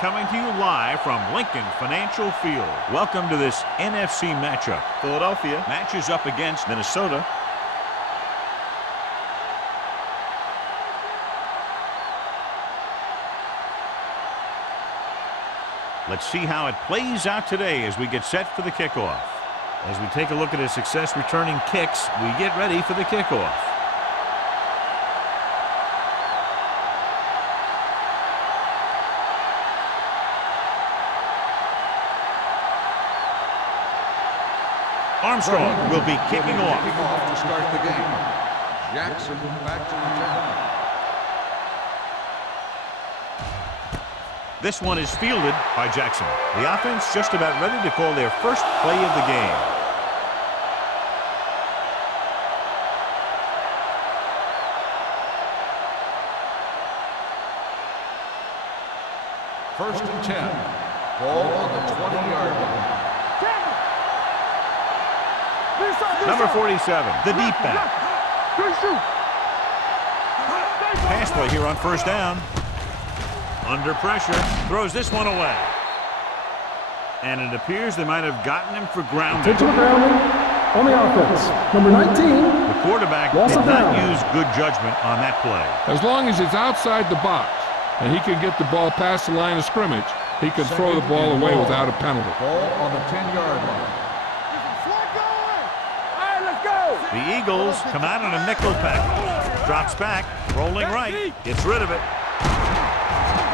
coming to you live from Lincoln Financial Field. Welcome to this NFC matchup. Philadelphia matches up against Minnesota. Let's see how it plays out today as we get set for the kickoff. As we take a look at his success returning kicks, we get ready for the kickoff. Armstrong will be kicking off. To start the game. Jackson back to return. This one is fielded by Jackson. The offense just about ready to call their first play of the game. First and 10. Ball on the 20-yard line. Number 47, the deep back. Pass play here on first down. Under pressure, throws this one away. And it appears they might have gotten him for grounding. Intentional grounding on the offense. Number 19. The quarterback did not use good judgment on that play. As long as it's outside the box and he can get the ball past the line of scrimmage, he can throw the ball away without a penalty. Ball on the 10-yard line. The Eagles come out in a nickel package. Drops back, rolling right, gets rid of it.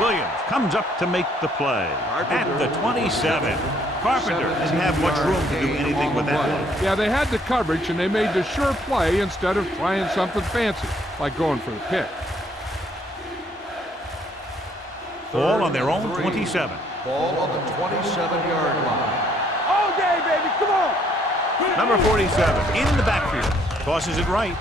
Williams comes up to make the play at the 27. Carpenter didn't have much room to do anything with that one. Yeah, they had the coverage, and they made the sure play instead of trying something fancy, like going for the pick. Ball on their own 27. Ball on the 27-yard line. All day, baby, come on! Number 47 in the backfield. Tosses it right.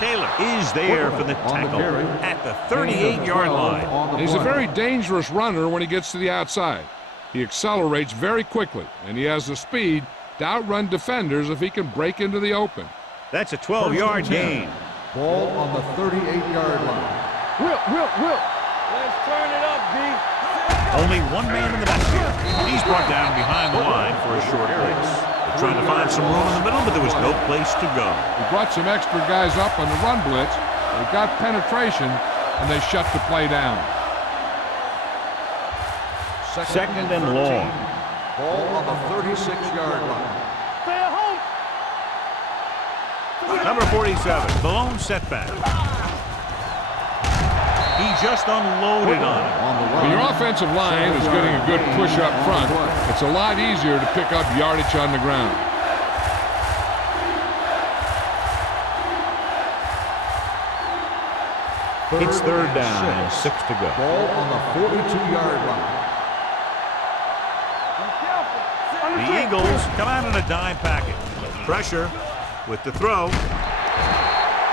Taylor is there for the tackle at the 38-yard line. He's a very dangerous runner when he gets to the outside. He accelerates very quickly, and he has the speed to outrun defenders if he can break into the open. That's a 12-yard gain. Ball on the 38-yard line. Will. Let's turn it up, D. Only one man in the backfield. He's brought down behind the line for a short place. They're trying to find some room in the middle, but there was no place to go. He brought some extra guys up on the run blitz. They got penetration, and they shut the play down. Second and long. Ball on the 36-yard line. Stay at home. Number 47, the lone setback. He just unloaded on it. When your offensive line is getting a good push up front, it's a lot easier to pick up yardage on the ground. It's third down and 6 to go. Ball on the 42-yard line. The Eagles come out in a dime package. Pressure with the throw.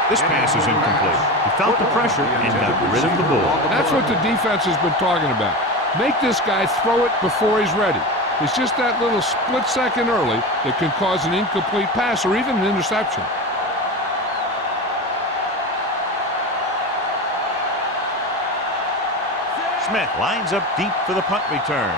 This pass is incomplete. He felt the pressure and got rid of the ball. That's what the defense has been talking about. Make this guy throw it before he's ready. It's just that little split second early that can cause an incomplete pass or even an interception. Smith lines up deep for the punt return.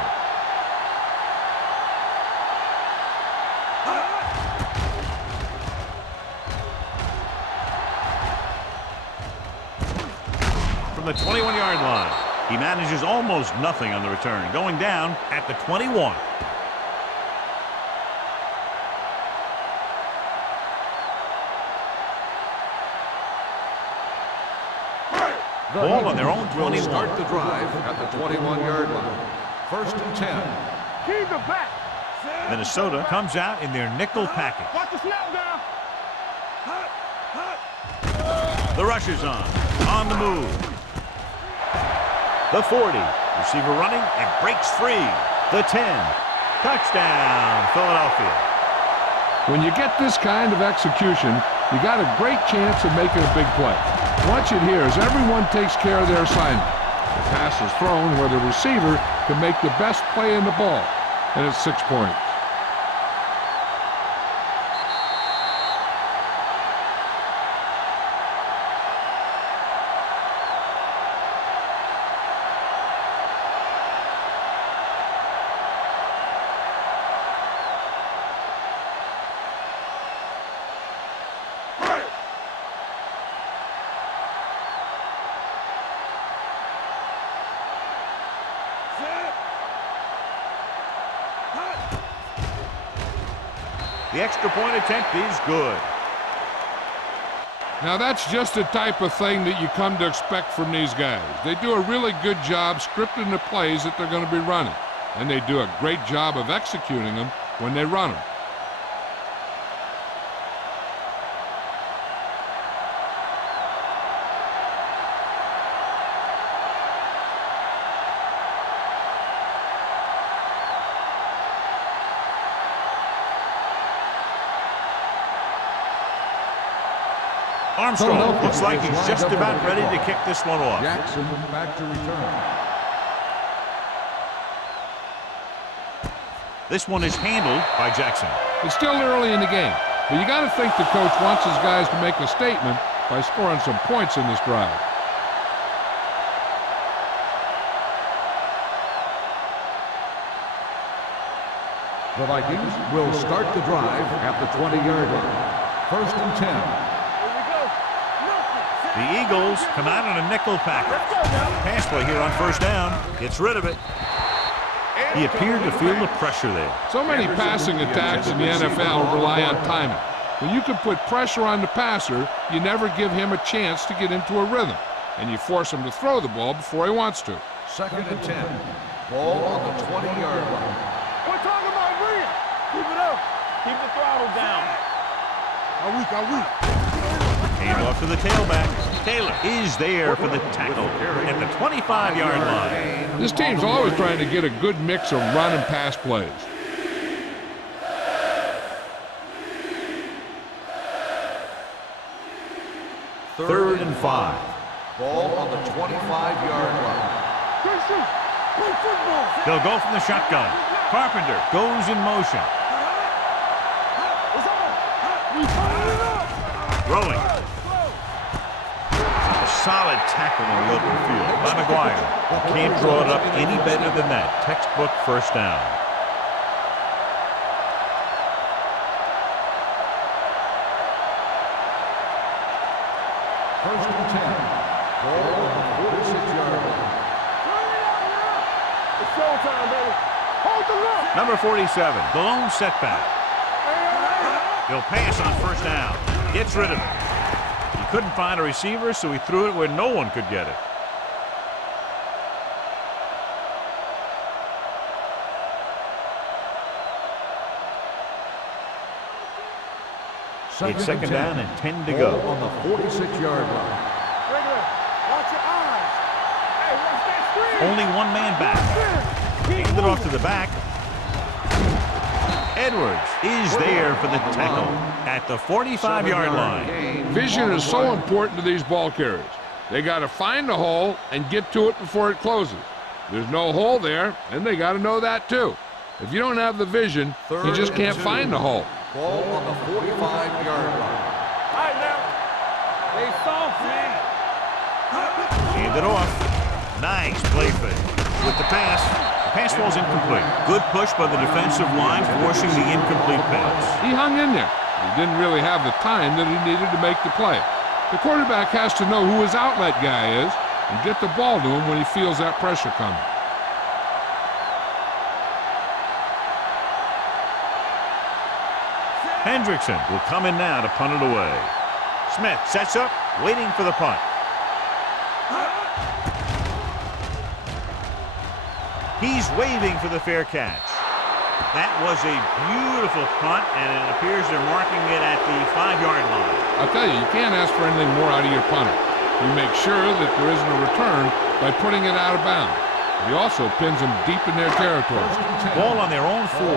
The 21-yard line. He manages almost nothing on the return, going down at the 21. Ball on their own 21. Start the drive at the 21-yard line. First and 10. Keep the back. Minnesota comes out in their nickel package. Watch the snap down. The rush is on the move. The 40, receiver running and breaks free. The 10, touchdown, Philadelphia. When you get this kind of execution, you got a great chance of making a big play. Watch it here as everyone takes care of their assignment. The pass is thrown where the receiver can make the best play in the ball, and it's 6 points. The extra point attempt is good. Now that's just the type of thing that you come to expect from these guys. They do a really good job scripting the plays that they're going to be running. And they do a great job of executing them when they run them. Armstrong looks like he's just about ready to kick this one off. Jackson back to return. This one is handled by Jackson. It's still early in the game, but you got to think the coach wants his guys to make a statement by scoring some points in this drive. The Vikings will start the drive at the 20-yard line. 1st and 10. The Eagles come out in a nickel package. Pass play here on 1st down. Gets rid of it. He appeared to feel the pressure there. So many passing attacks in the NFL rely on timing. When you can put pressure on the passer, you never give him a chance to get into a rhythm, and you force him to throw the ball before he wants to. 2nd and 10. Ball on the 20-yard line. We're talking about Williams. Keep it up. Keep the throttle down. Are weak. Hand off to the tailback. Taylor is there for the tackle at the 25-yard line. This team's always trying to get a good mix of run and pass plays. Third and 5. Ball on the 25-yard line. They'll go from the shotgun. Carpenter goes in motion. Throwing. A solid tackle in the open field by McGuire. Can't draw it up any better than that. Textbook 1st down. First and 10. Ball on the 46-yard line. It's showtime, baby. Hold the look. Number 47, the lone setback. He'll pass on 1st down. Gets rid of it. He couldn't find a receiver, so he threw it where no one could get it. It's 2nd down and 10 to go. On the 46-yard line. Watch your eyes. Hey, watch that screen. Only one man back. Handed it off to the back. Edwards is there for the tackle at the 45-yard line. Vision is so important to these ball carriers. They got to find the hole and get to it before it closes. There's no hole there, and they got to know that too. If you don't have the vision, you just can't find the hole. Ball on the 45-yard line. All right, now. They soft, man. Hand it off. Nice play fake. With the pass. The pass falls incomplete. Good push by the defensive line, forcing the incomplete pass. He hung in there. He didn't really have the time that he needed to make the play. The quarterback has to know who his outlet guy is and get the ball to him when he feels that pressure coming. Hendrickson will come in now to punt it away. Smith sets up, waiting for the punt. He's waving for the fair catch. That was a beautiful punt, and it appears they're marking it at the 5-yard line. I'll tell you, you can't ask for anything more out of your punter. You make sure that there isn't a return by putting it out of bounds. He also pins them deep in their territory. Ball on their own 4.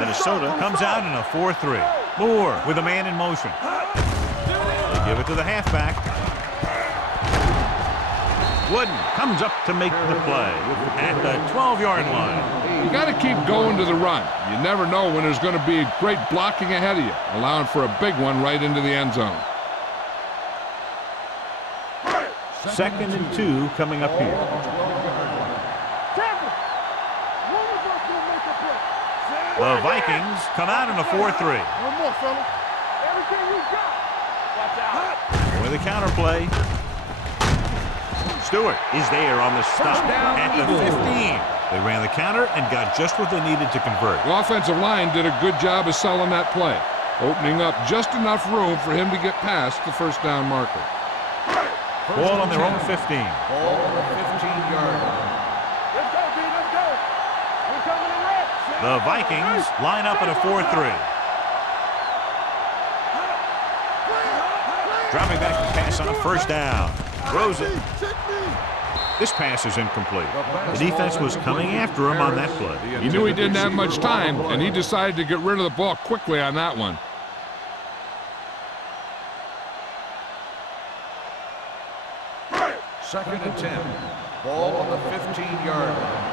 Minnesota comes out in a 4-3. Moore with a man in motion. They give it to the halfback. Wooden comes up to make the play at the 12-yard line. You got to keep going to the run. You never know when there's going to be great blocking ahead of you, allowing for a big one right into the end zone. 2nd and 2 coming up here. The Vikings come out in a 4-3. One more, fella. Everything you got. Watch out. With a counter play. Stewart is there on the stop at the 15. They ran the counter and got just what they needed to convert. The offensive line did a good job of selling that play, opening up just enough room for him to get past the first down marker. Ball on their own 15. Ball on the 15-yard line. Let's go, D. Let's go. We're coming in red. The Vikings line up in a 4-3. Dropping back to pass on a first down. Throws it. This pass is incomplete. The defense was coming after him on that play. He knew he didn't have much time, and he decided to get rid of the ball quickly on that one. Second and 10. Ball on the 15-yard line.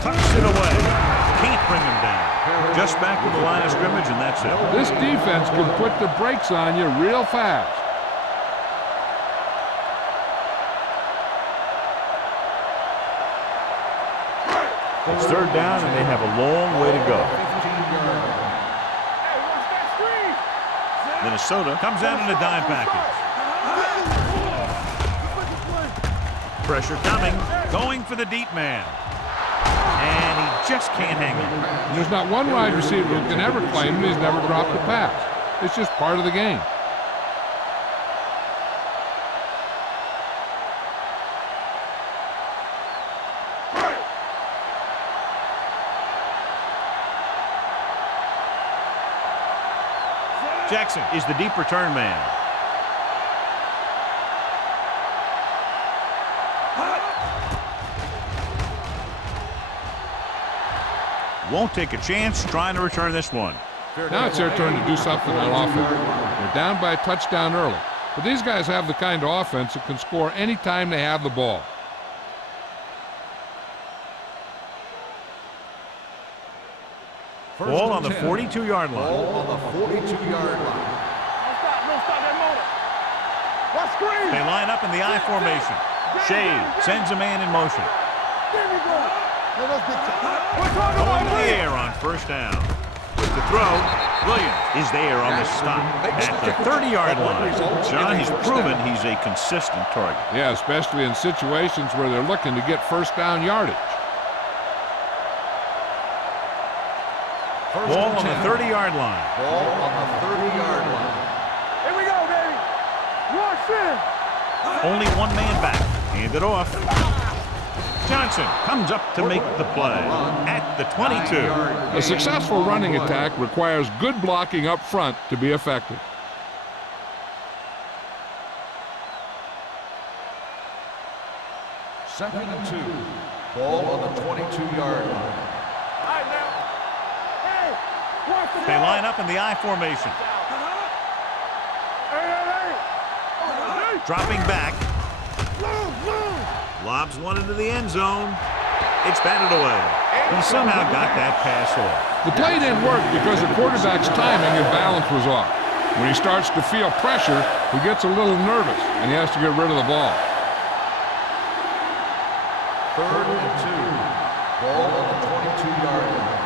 Tucks it away. Can't bring him down. Just back to the line of scrimmage, and that's it. This defense can put the brakes on you real fast. It's third down, and they have a long way to go. Minnesota comes out in a dime package. Pressure coming. Going for the deep man. And he just can't hang on. And there's not one wide receiver who can ever claim he's never dropped a pass. It's just part of the game. Jackson is the deep return man. Won't take a chance trying to return this one. Now it's their turn to do something on offense. They're down by a touchdown early. But these guys have the kind of offense that can score any time they have the ball. Ball on the 42-yard line. Ball on the 42-yard line. No stop that motor. Watch screen. They line up in the I formation. Shea sends a man in motion. There we go. Hey, that's big time. We're talking Going about to the me. air on first down. With the throw, Williams is there on the stop at the 30-yard line. John, he's proven he's a consistent target. Yeah, especially in situations where they're looking to get first down yardage. Ball on the 30-yard line. Ball on the 30-yard line. Here we go, baby. Rush in. Only one man back. Hand it off. Johnson comes up to make the play at the 22. A successful running attack requires good blocking up front to be effective. Second and 2. Ball on the 22-yard line. All right, now. Hey, watch the They ball. line up in the I formation. Hey. Dropping back. Lobs one into the end zone. It's batted away. He somehow got that pass off. The play didn't work because the quarterback's timing and balance was off. When he starts to feel pressure, he gets a little nervous, and he has to get rid of the ball. Third and 2. Ball on the 22-yard line.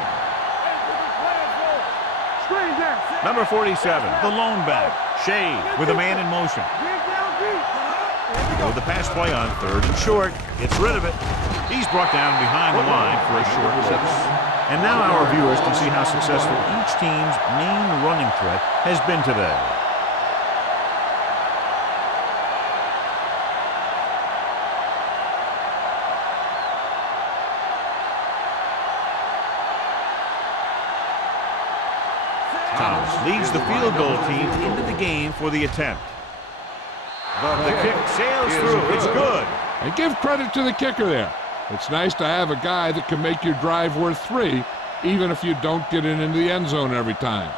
Screen down. Number 47, the lone back. Shea with a man in motion. Get down deep. With the pass play on third and short, gets rid of it. He's brought down behind the line for a short loss. And now our viewers can see how successful each team's main running threat has been today. Thomas leads the field goal team into the game for the attempt. The kick sails through. It's good. And give credit to the kicker there. It's nice to have a guy that can make your drive worth 3, even if you don't get it into the end zone every time.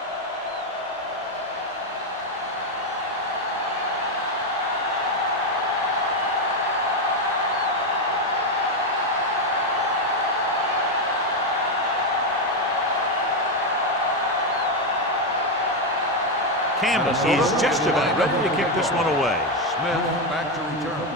Campbell is just about ready to kick this one away. Smith back to return.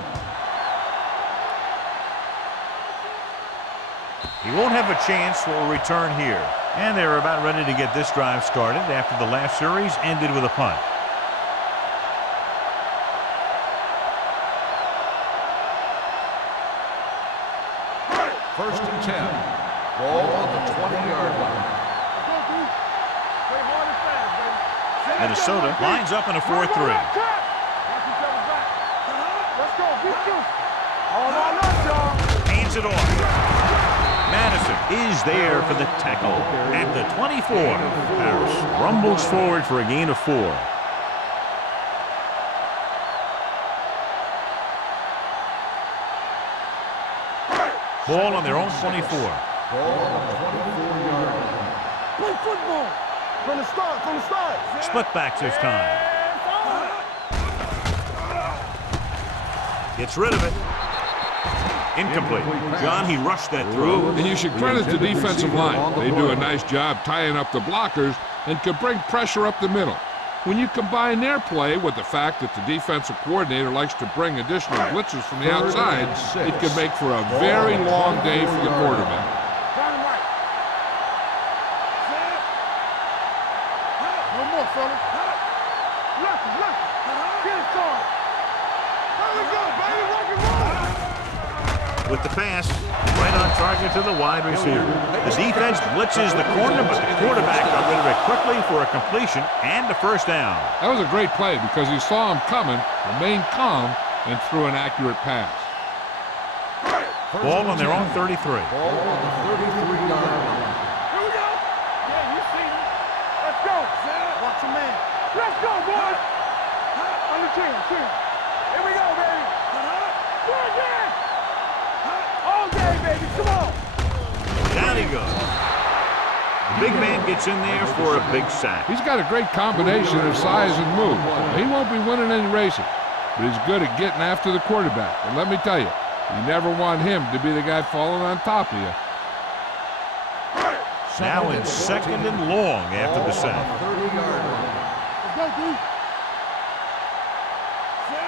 He won't have a chance for a return here. And they're about ready to get this drive started after the last series ended with a punt. First and 10. Ball on the 20-yard line. Play hard and fast, baby. Minnesota lines up in a 4-3. Watch each other back. Let's go, beat you. All on us, y'all. Hands it off. Madison is there for the tackle at the 24. Harris rumbles forward for a gain of 4. Ball on their own 24. Ball on the 24-yard line. Play football. From the start. Split backs this time. Gets rid of it. Incomplete. John, he rushed that throw. And you should credit the defensive line. They do a nice job tying up the blockers and can bring pressure up the middle. When you combine their play with the fact that the defensive coordinator likes to bring additional blitzes from the outside, it can make for a very long day for the quarterback. No more, fellas. Left. Get it started. There we go, baby. Rock and roll. With the pass, right on target to the wide receiver. The defense blitzes the corner, but the quarterback got rid of it quickly for a completion and a first down. That was a great play because he saw him coming, remained calm, and threw an accurate pass. Ball on their own 33. Ball on the 33-yard line. Here we go. Yeah, you see me. Let's go. Watch your man. Let's go, boys. On the chin. Here we go, baby. Go again. All day, baby. Come on. Down he goes. The big man gets in there for a big sack. He's got a great combination of size and move. He won't be winning any races, but he's good at getting after the quarterback. And let me tell you, you never want him to be the guy falling on top of you. Now in second and long after the sack. 30-yard line. Let's go, dude.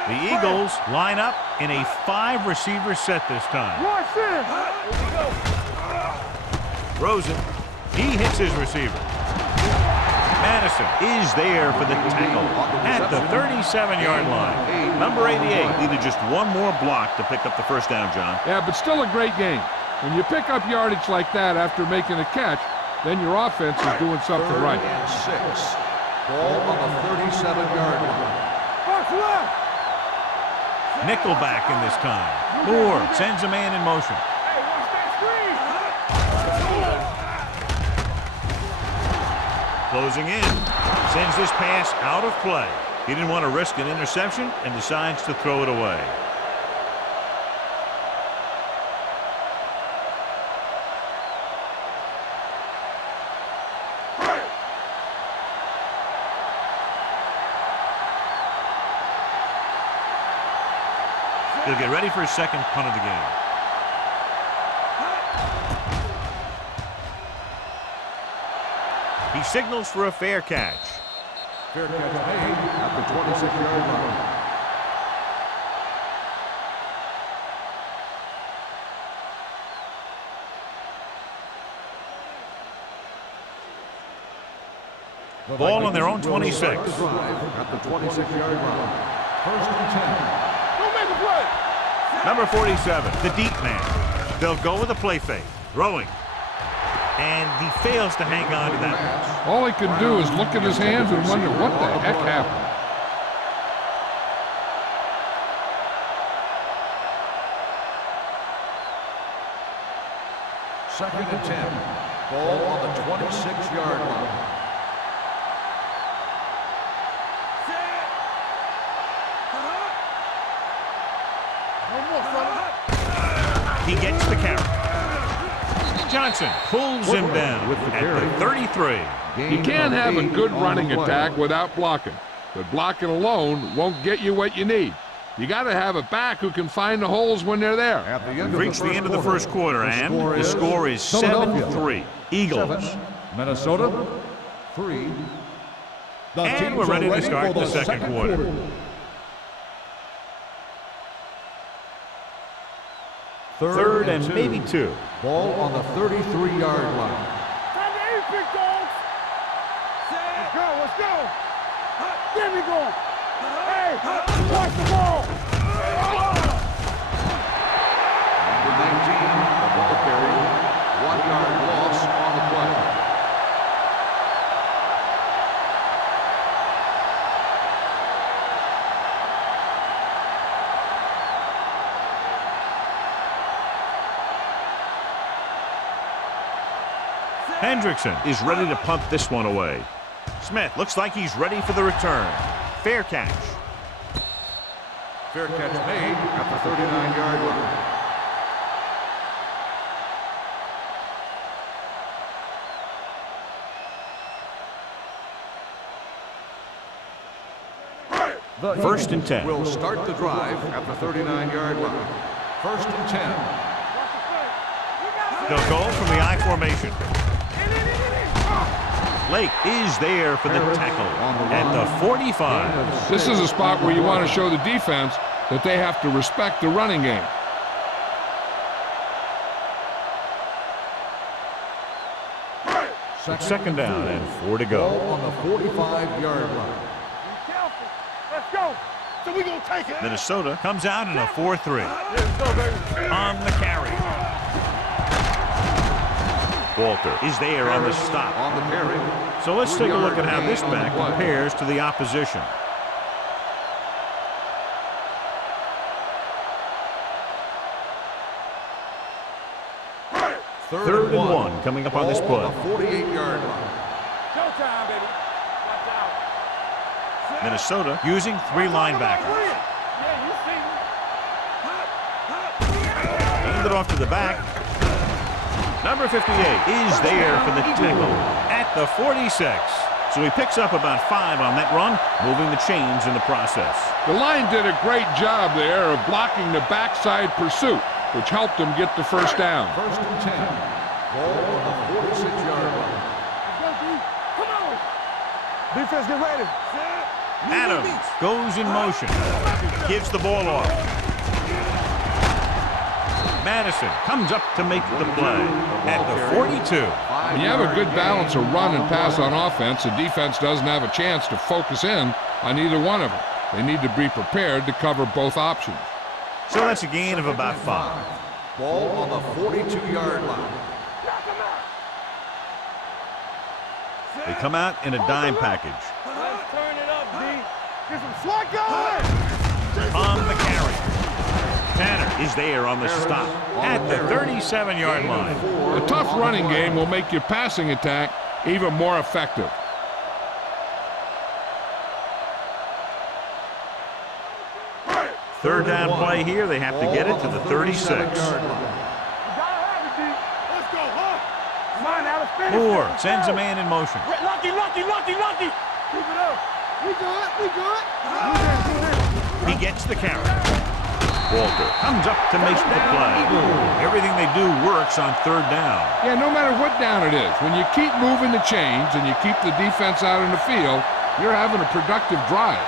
The Eagles line up in a 5-receiver set this time. Watch in. Here we go. Rosen, he hits his receiver. Madison is there for the tackle at the 37-yard line. Number 88 needed just one more block to pick up the first down, John. Yeah, but still a great game. When you pick up yardage like that after making a catch, then your offense is doing something right. 3rd and 6. Ball on the 37-yard line. Watch left. Nickelback in this time. Moore sends a man in motion. Hey, watch that screen. Closing in. Sends this pass out of play. He didn't want to risk an interception and decides to throw it away. He'll get ready for his second punt of the game. He signals for a fair catch. Fair catch made at the 26-yard line. Ball on their own 26. At the 26-yard line. 1st and 10. Number 47, the deep man. They'll go with a play fake. Throwing. And he fails to hang on to that pass. All he can do is look at his hands and wonder what the heck happened. Second and 10. Ball on the 26-yard line. He gets the carry. Johnson pulls him down at the 33. You can't have a good running attack without blocking, but blocking alone won't get you what you need. You got to have a back who can find the holes when they're there. We've reached the end of the first quarter, and the score is 7-3. Eagles. Minnesota 3. And we're ready to start the second quarter. Third and maybe 2. Ball on the 33-yard line. Time to eat, big dogs. Let's go. Get me going. Hey, watch the ball. Number 19, the ball carrier. Hendrickson is ready to punt this one away. Smith looks like he's ready for the return. Fair catch. Fair catch made at the 39-yard line. The First and 10. Will start the drive at the 39-yard line. First and 10. They'll go from the I formation. Lake is there for the tackle at the 45. This is a spot where you want to show the defense that they have to respect the running game. Second down and 4 to go. On the 45-yard line. Let's go. So we gonna take it. Minnesota comes out in a 4-3. On the carry. Walter is there on the stop. On the carry. So let's take a look at how this back compares to the opposition. Third and one coming up on this play. 48-yard line. Showtime, baby. Watch out. Minnesota using 3 linebackers. Yeah, you see me. Hand it off to the back. Number 58 is there for the tackle at the 46. So he picks up about 5 on that run, moving the chains in the process. The line did a great job there of blocking the backside pursuit, which helped them get the first down. First and 10. Ball on the 46-yard line. Come on. Defense, get ready. Adams goes in motion, gives the ball off. Madison comes up to make the play at the 42. When you have a good balance of run and pass on offense, the defense doesn't have a chance to focus in on either one of them. They need to be prepared to cover both options. So that's a gain of about 5. Ball on the 42-yard line. They come out in a dime package. Let's turn it up, D. Get some swat going. On the carry. Tanner is there on the stop at the 37-yard line. A tough running game will make your passing attack even more effective. Third down play here. They have to get it to the 36. Moore sends a man in motion. Lucky. Keep it up. We good. He gets the carry. Walter comes up to make the play. Everything they do works on third down. Yeah, no matter what down it is, when you keep moving the chains and you keep the defense out in the field, you're having a productive drive.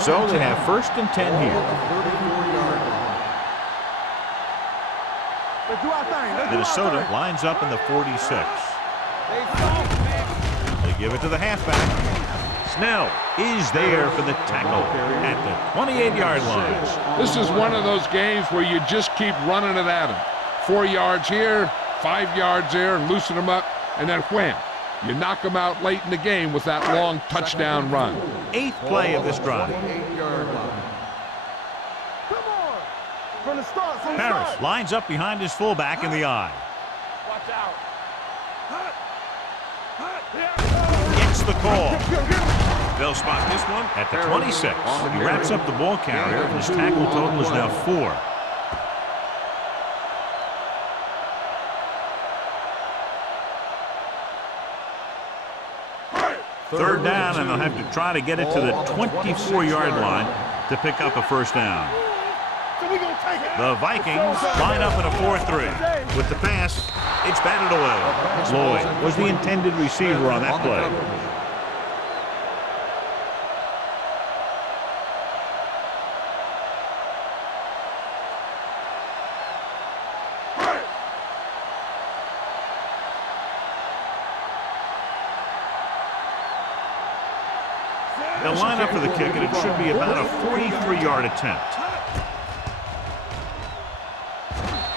So they have first and 10 here. Let's do our thing. Minnesota lines up in the 46. They give it to the halfback. Snell is there for the tackle at the 28-yard line. This is one of those games where you just keep running it at them. 4 yards here, 5 yards there, and loosen them up, and then wham. You knock them out late in the game with that long touchdown run. 8th play of this drive. From the start. Harris lines up behind his fullback in the eye. Watch out. Gets the call. They'll spot this one at the 26. He wraps up the ball carrier, and his tackle total is now 4. Third down, and they'll have to try to get it to the 24-yard line to pick up a first down. The Vikings line up in a 4-3. With the pass, it's batted away. Lloyd was the intended receiver on that play. They'll line up for the kick, and it should be about a 43-yard attempt.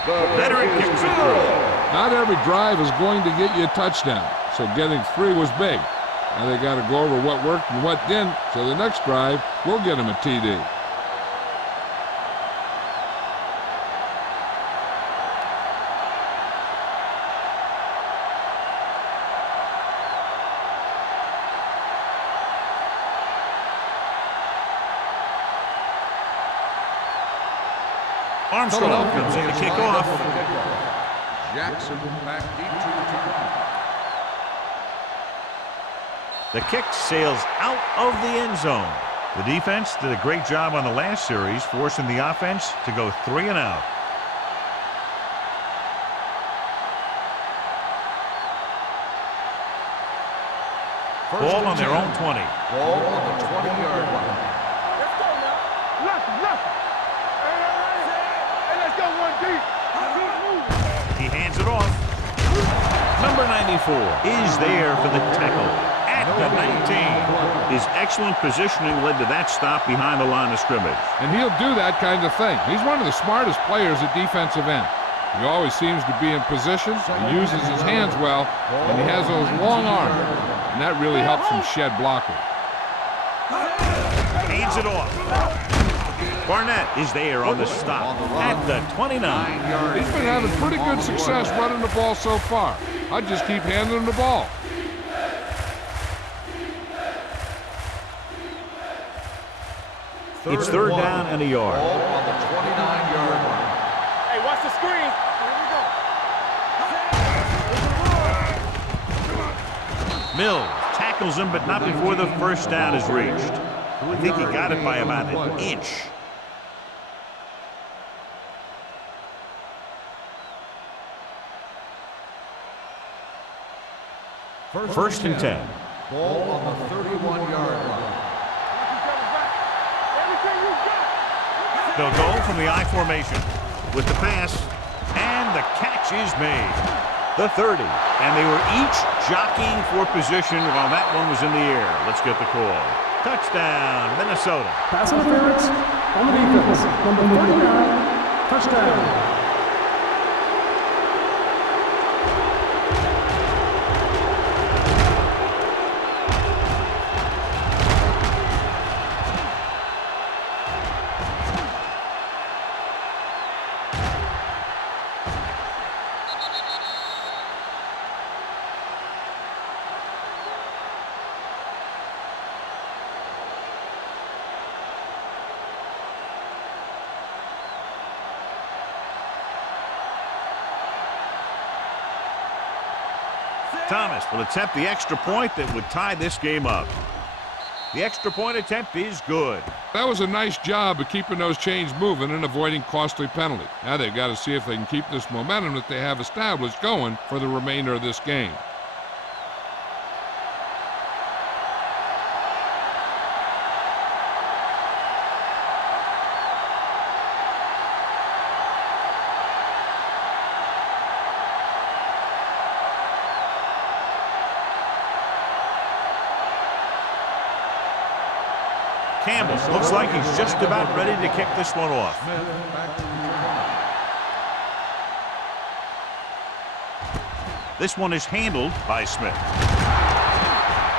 Veteran kicks it through. Not every drive is going to get you a touchdown, so getting 3 was big. Now they got to go over what worked and what didn't, so the next drive will get them a TD. Armstrong comes in to kick off. Jackson back deep to return. The kick sails out of the end zone. The defense did a great job on the last series, forcing the offense to go 3 and out. Ball on their own 20. Ball on the 20-yard line. Let's go now. Left. Hey, let's go one deep. He hands it off. Number 94 is there for the tackle at the 19. His excellent positioning led to that stop behind the line of scrimmage. And he'll do that kind of thing. He's one of the smartest players at defensive end. He always seems to be in position, he uses his hands well, and he has those long arms. And that really helps him shed blockers. Hands it off. Barnett is there on the stop at the 29. He's been having pretty good success running the ball so far. I'd just keep handing him the ball. It's third down and a yard. Ball on the 29-yard line. Hey, watch the screen. Here we go. Mills tackles him, but not before the first down is reached. I think he got it by about an inch. First and 10. Ball on the 31-yard line. They'll go from the I formation with the pass, and the catch is made. The 30, and they were each jockeying for position while that one was in the air. Let's get the call. Touchdown, Minnesota. Pass interference on the defense. Number 39, touchdown. Thomas will attempt the extra point that would tie this game up. The extra point attempt is good. That was a nice job of keeping those chains moving and avoiding costly penalty. Now they've got to see if they can keep this momentum that they have established going for the remainder of this game. Campbell looks like he's just about ready to kick this one off. This one is handled by Smith.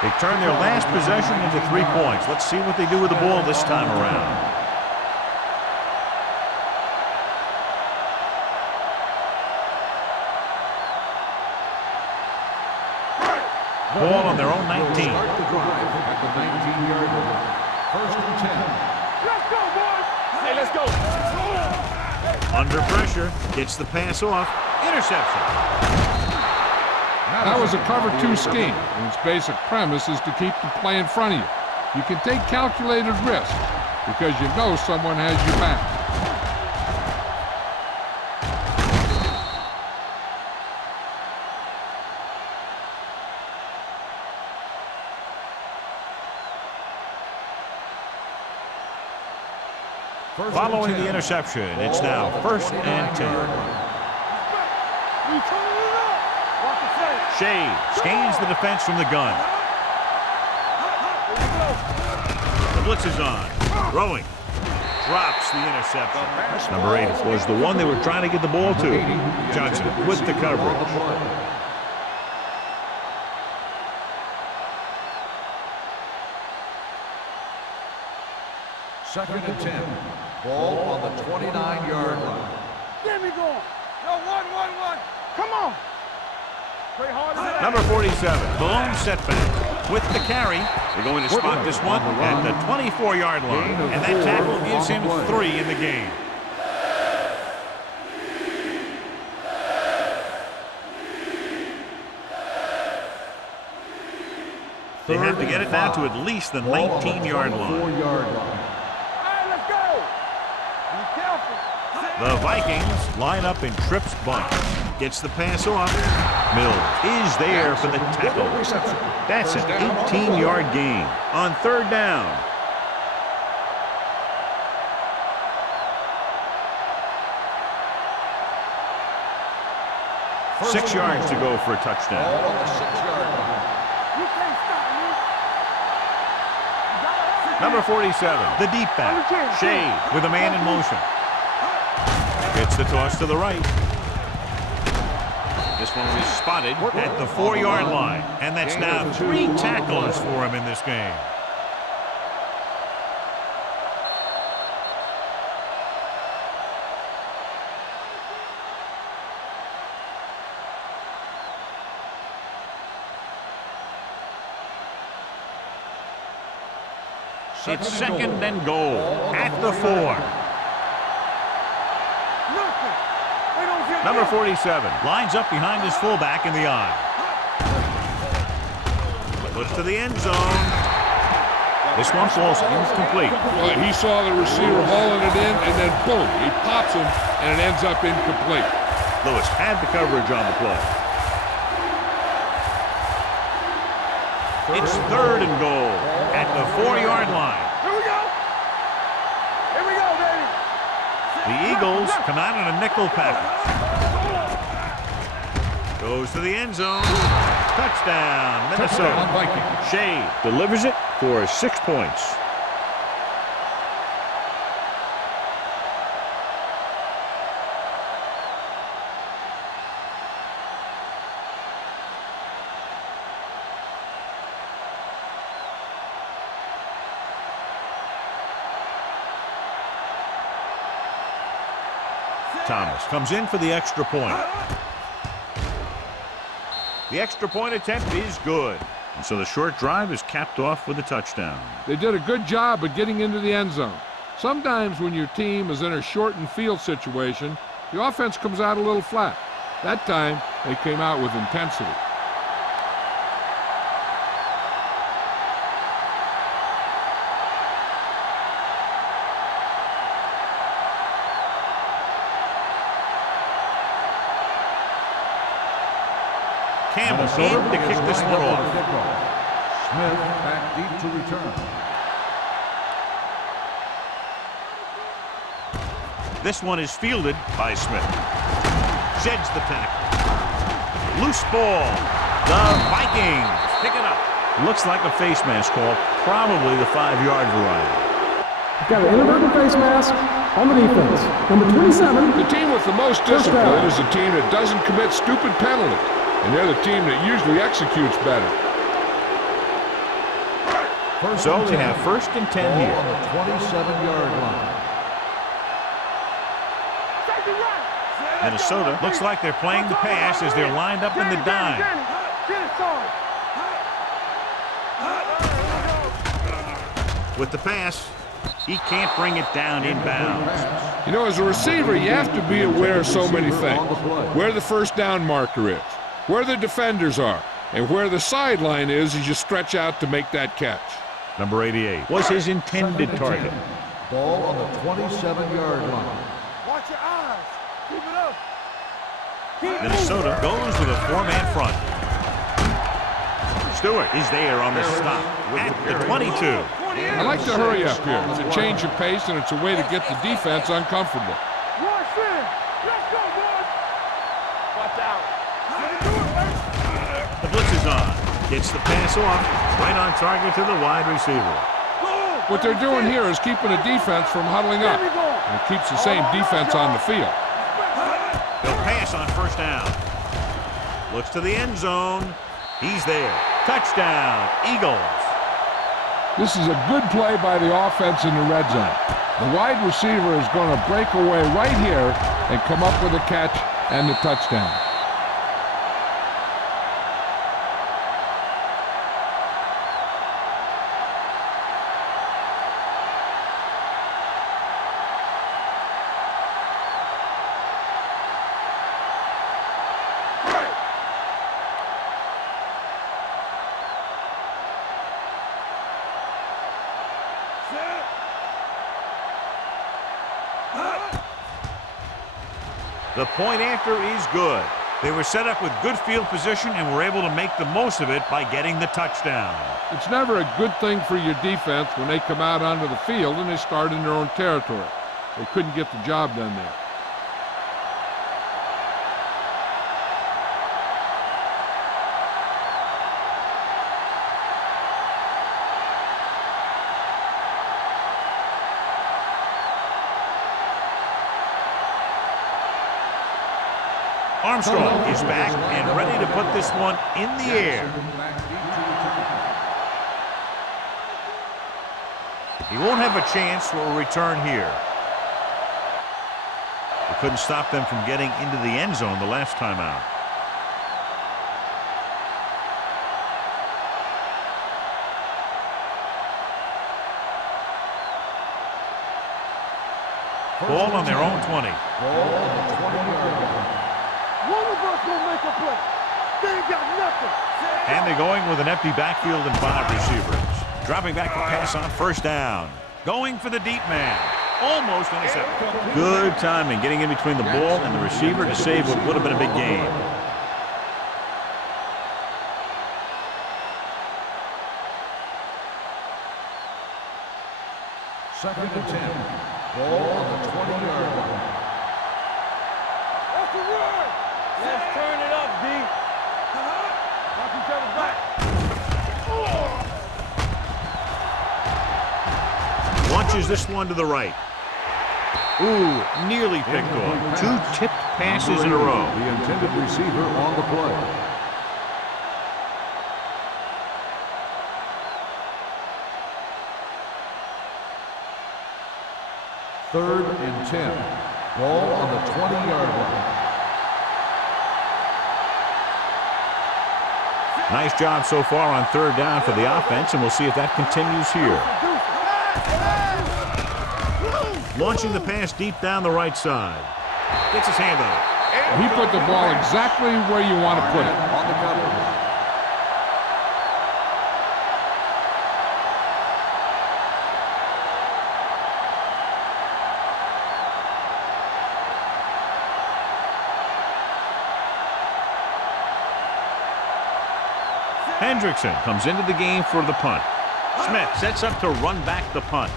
They turn their last possession into 3 points. Let's see what they do with the ball this time around. Ball on their own 19. Start the drive at the 19-yard line. First and 10. Let's go, boys. Hey, let's go. Under pressure, gets the pass off. Interception. That was a cover 2 scheme, and its basic premise is to keep the play in front of you. You can take calculated risks because you know someone has your back. Following the interception, it's now first and 10. Shea scans the defense from the gun. The blitz is on. Throwing. Drops the interception. Number 8 was the one they were trying to get the ball to. Johnson with the coverage. Second and 10. Ball on the 29-yard line. Get me going. Yo, one. Come on. Play hard. Number 47, blown setback. With the carry, they're going to spot this one at the 24-yard line. And that tackle gives him 3 in the game. They have to get it now to at least the 19-yard line. 4-yard line. All right, let's go. Be careful. The Vikings line up in trips bunch. Gets the pass off. Mills is there for the tackle. That's an 18-yard gain on third down. Six yards to go for a touchdown. Ball on the 6-yard line. You can't stop me. You got it. Number 47, the deep back. Shea with a man in motion. Gets the toss to the right. This one is spotted at the 4-yard line. And that's now 3 tackles for him in this game. It's second and goal at the 4. Nothing. They don't get Number 47 lines up behind his fullback in the eye. Looks to the end zone. This one falls incomplete. Well, he saw the receiver hauling it in, and then boom, he pops him, and it ends up incomplete. Lewis had the coverage on the play. It's third and goal at the 4-yard line. Here we go. Here we go, baby. The Eagles come out in a nickel package. Goes to the end zone. Touchdown, Minnesota. Vikings. Shea delivers it for 6 points. Thomas comes in for the extra point. The extra point attempt is good. And so the short drive is capped off with a touchdown. They did a good job of getting into the end zone. Sometimes when your team is in a shortened field situation, the offense comes out a little flat. That time, they came out with intensity. Campbell in to kick this one off. Smith back deep to return. This one is fielded by Smith. Sheds the tackle. Loose ball. The Vikings pick it up. Looks like a face mask call, probably the 5-yard variety. Got an inadvertent face mask on the defense. Number 27. The team with the most discipline is a team that doesn't commit stupid penalties. And they're the team that usually executes better. So they have first and 10 here. On the 27-yard line. Minnesota looks like they're playing the pass as they're lined up in the dime. With the pass, he can't bring it down inbounds. You know, as a receiver, you have to be aware of so many things. Where the first down marker is, where the defenders are, and where the sideline is as you stretch out to make that catch. Number 88 was his intended target. Ball on the 27-yard line. Watch your eyes. Keep it up. Minnesota goes with a 4-man front. Stewart is there on the stop at the 22. I like to hurry up here. It's a change of pace, and it's a way to get the defense uncomfortable. Rush in. Let's go, boys. Watch out. The blitz is on. Gets the pass off. Right on target to the wide receiver. What they're doing here is keeping the defense from huddling up. And it keeps the same defense on the field. They'll pass on first down. Looks to the end zone. He's there. Touchdown, Eagles. This is a good play by the offense in the red zone. The wide receiver is going to break away right here and come up with a catch and the touchdown. The point after is good. They were set up with good field position and were able to make the most of it by getting the touchdown. It's never a good thing for your defense when they come out onto the field and they start in their own territory. They couldn't get the job done there. Armstrong is back and ready to put this one in the air. He won't have a chance for a return here. They couldn't stop them from getting into the end zone the last time out. Ball on their own 20. Ball on the 20-yard line. One of us will make a play. They ain't got nothing. And they're going with an empty backfield and 5 receivers. Dropping back to pass on first down. Going for the deep man. Almost intercepted. Good timing getting in between the ball and the receiver to save what would have been a big game. Second and 10. Ball on the 20-yard line. That's the run. Let's turn it up, D. Knock each other back. Launches this one to the right. Ooh, nearly picked off. 2 tipped passes in a row. The intended receiver on the play. Third and 10. Ball on the 20-yard line. Nice job so far on third down for the offense, and we'll see if that continues here. Launching the pass deep down the right side. Gets his hand on it. He put the ball exactly where you want to put it. On the cover. Hendrickson comes into the game for the punt. Smith sets up to run back the punt.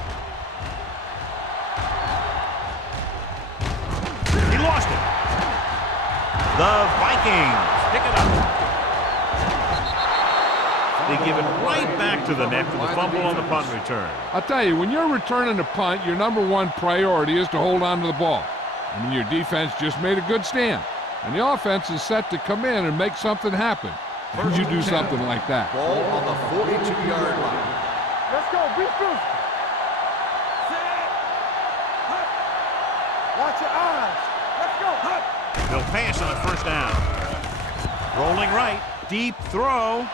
He lost it. The Vikings pick it up. They give it right back to the net for the fumble on the punt return. I'll tell you, when you're returning a punt, your #1 priority is to hold on to the ball. I mean, your defense just made a good stand, and the offense is set to come in and make something happen. When you do something like that. Ball on the 42-yard line. Let's go. Be first. Set. Hut. Watch your eyes. Let's go. Hut. They'll pass on first down. Rolling right. Deep throw.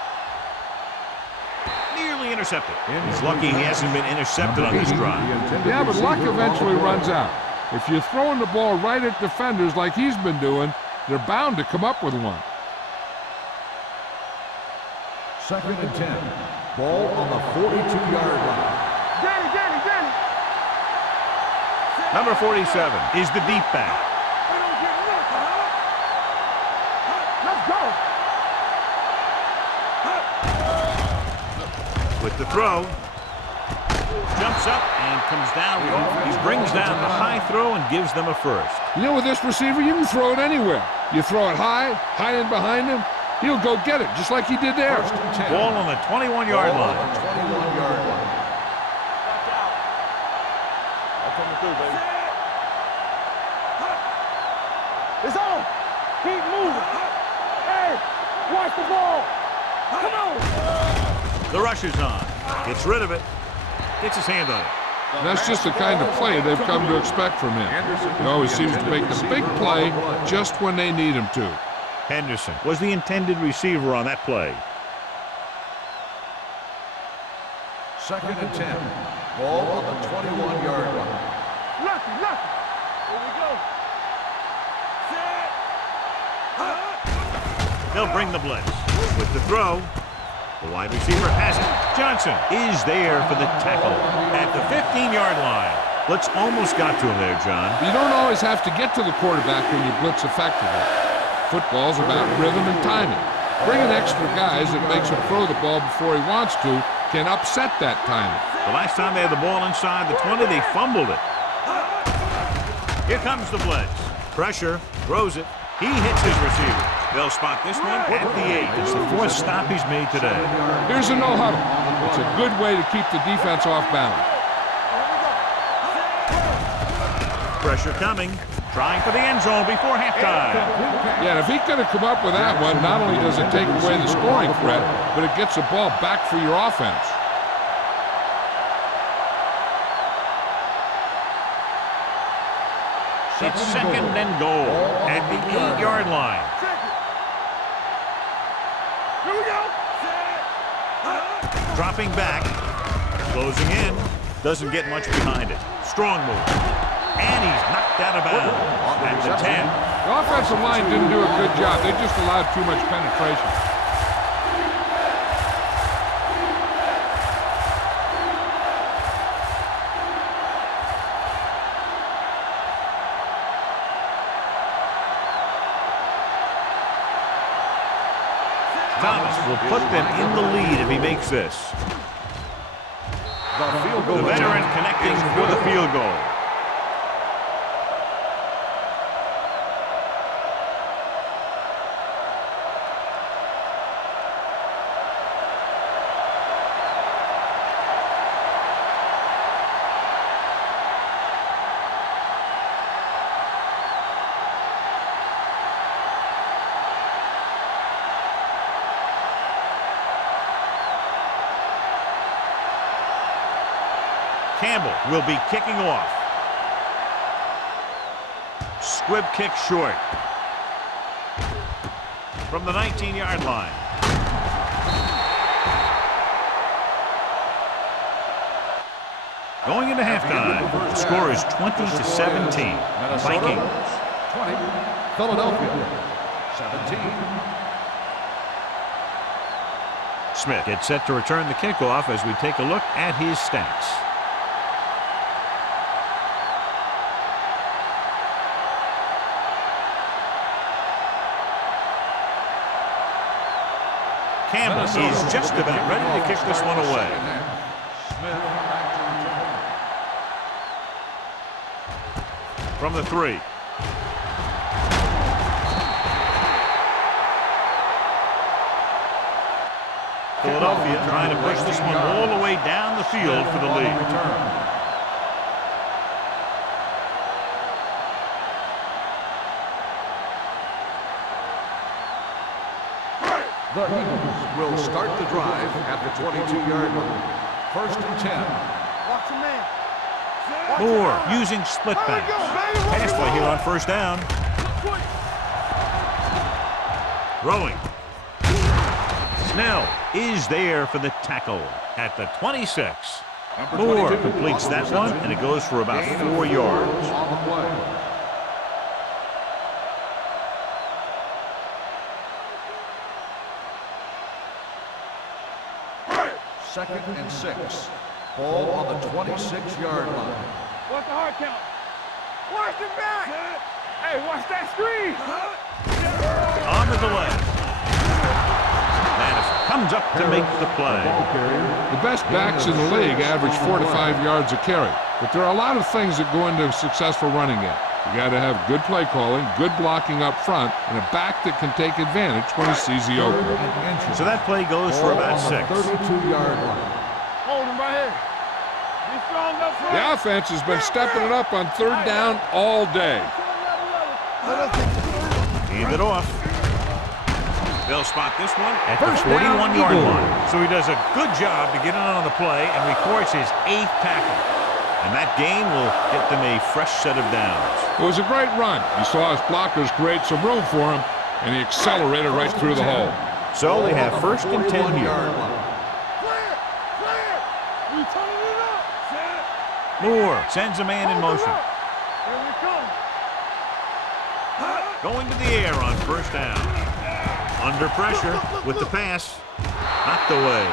Nearly intercepted. He's lucky he hasn't been intercepted on this drive. Yeah, but luck eventually runs out. If you're throwing the ball right at defenders like he's been doing, they're bound to come up with one. Second and 10. Ball on the 42-yard line. Danny. Number 47 is the deep back. We don't get nothing. Let's go. With the throw. Jumps up and comes down. He brings down the high throw and gives them a first. You know, with this receiver, you can throw it anywhere. You throw it high and behind him, he'll go get it, just like he did there. Ball on the 21-yard line. 21-yard line. That's coming through, baby. It's on. Keep moving. Hey, watch the ball. Come on. The rush is on. Gets rid of it. Gets his hand on it. That's just the kind of play they've come to expect from him. He always seems to make the big play just when they need him to. Henderson was the intended receiver on that play. Second and 10. Ball on the 21-yard line. Nothing. Here we go. Set. They'll bring the blitz. With the throw. The wide receiver has it. Johnson is there for the tackle at the 15-yard line. Blitz almost got to him there, John. You don't always have to get to the quarterback when you blitz effectively. Football's about rhythm and timing. Bringing extra guys that makes him throw the ball before he wants to can upset that timing. The last time they had the ball inside the 20, they fumbled it. Here comes the blitz. Pressure, throws it. He hits his receiver. They'll spot this one at the 8. It's the 4th stop he's made today. Here's a no huddle. It's a good way to keep the defense off balance. Pressure coming. Trying for the end zone before halftime. Yeah, and if he could have come up with that one, not only does it take away the scoring threat, but it gets the ball back for your offense. It's 2nd and goal at the 8-yard line. Here we go. Dropping back. Closing in. Doesn't get much behind it. Strong move. And he's knocked out of bounds at the 10. The offensive line didn't do a good job. They just allowed too much penetration. Thomas will put them in the lead if he makes this. The veteran connecting for the field goal. Campbell will be kicking off. Squib kick short. From the 19-yard line. Going into halftime, the score is 20-17. Vikings. 20. Philadelphia. 17. Smith gets set to return the kickoff as we take a look at his stats. Campbell is just about ready to kick this one away. From the 3. Philadelphia trying to push this one all the way down the field for the lead. The Eagles will start the drive at the 22-yard line. 1st and 10. Watch your man. Moore using split pass. Pass play here on 1st down. Throwing. Snell is there for the tackle at the 26. Moore completes that one, and it goes for about 4 yards. On the play. Second and 6. Ball on the 26-yard line. What's the hard count? Watch the back. Hey, watch that screen. On the delay. Madison comes up to make the play. The best backs in the league average 4 to 5 yards a carry, but there are a lot of things that go into a successful running game. You got to have good play calling, good blocking up front, and a back that can take advantage when he sees the opening. So that play goes for about 6. 32-yard line. Hold him right here. Be strong up front. The offense has been stepping it up on 3rd down all day. Hand it off. They'll spot this one at the 41-yard line. So he does a good job to get in on the play and records his 8th tackle. And that gain will get them a fresh set of downs. It was a great run. You saw his blockers create some room for him, and he accelerated right through the hole. So they have 1st and 10 here. Clear. We turning it up. Moore sends a man in motion. Here we come. Going to the air on 1st down. Under pressure with the pass. knocked away.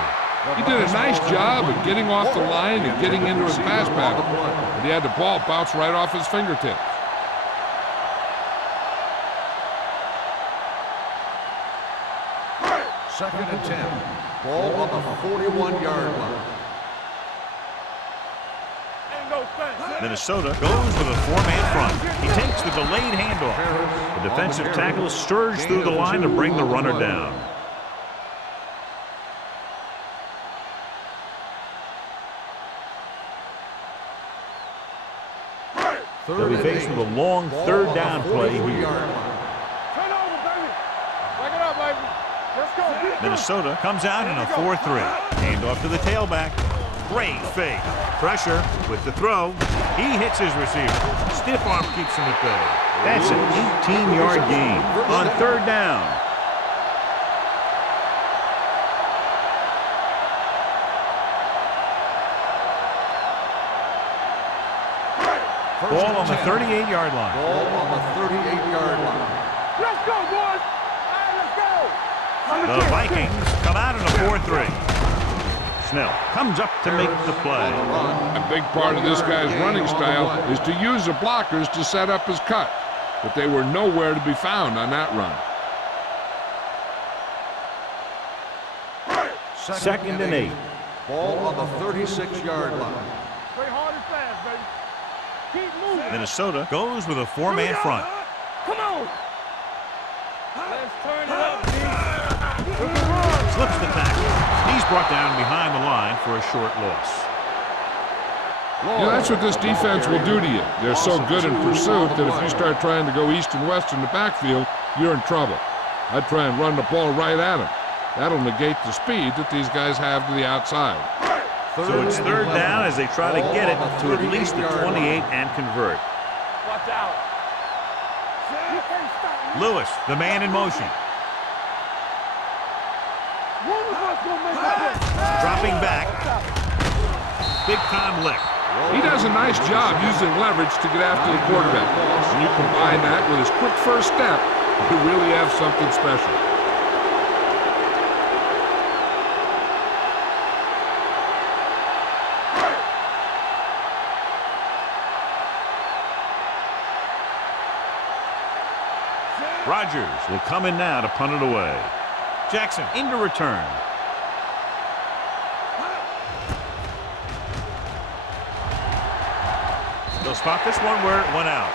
He did a nice job of getting off the line and getting into his pass pattern, but he had the ball bounce right off his fingertips. Second and 10. Ball on the 41-yard line. Minnesota goes with a four-man front. He takes the delayed handoff. The defensive tackle surged through the line to bring the runner down. They'll be faced with a long third down play here. Turn over, baby. Back it up, baby. Let's go. Minnesota comes out in a 4-3. Handoff to the tailback. Great fake. Pressure with the throw. He hits his receiver. Stiff arm keeps him at bay. That's an 18-yard gain on third down. Ball on the 38-yard line. Ball on the 38-yard line. Let's go, boys. All right, let's go. The Vikings come out in a 4-3. Snell comes up to make the play. A big part of this guy's running style is to use the blockers to set up his cut, but they were nowhere to be found on that run. Second and 8. Ball on the 36-yard line. Play hard and fast, baby. Keep moving. Minnesota goes with a four-man front. Come on. Let's turn it up, D. Slips the tackle. He's brought down behind the line for a short loss. You know, that's what this defense will do to you. They're so good in pursuit that if you start trying to go east and west in the backfield, you're in trouble. I'd try and run the ball right at them. That'll negate the speed that these guys have to the outside. So it's third down as they try to get it to at least the 28 and convert. Watch out. Lewis, the man in motion. Dropping back. Big time lick. He does a nice job using leverage to get after the quarterback. When you combine that with his quick first step, you really have something special. Rodgers will come in now to punt it away. Jackson into return. They'll spot this one where it went out.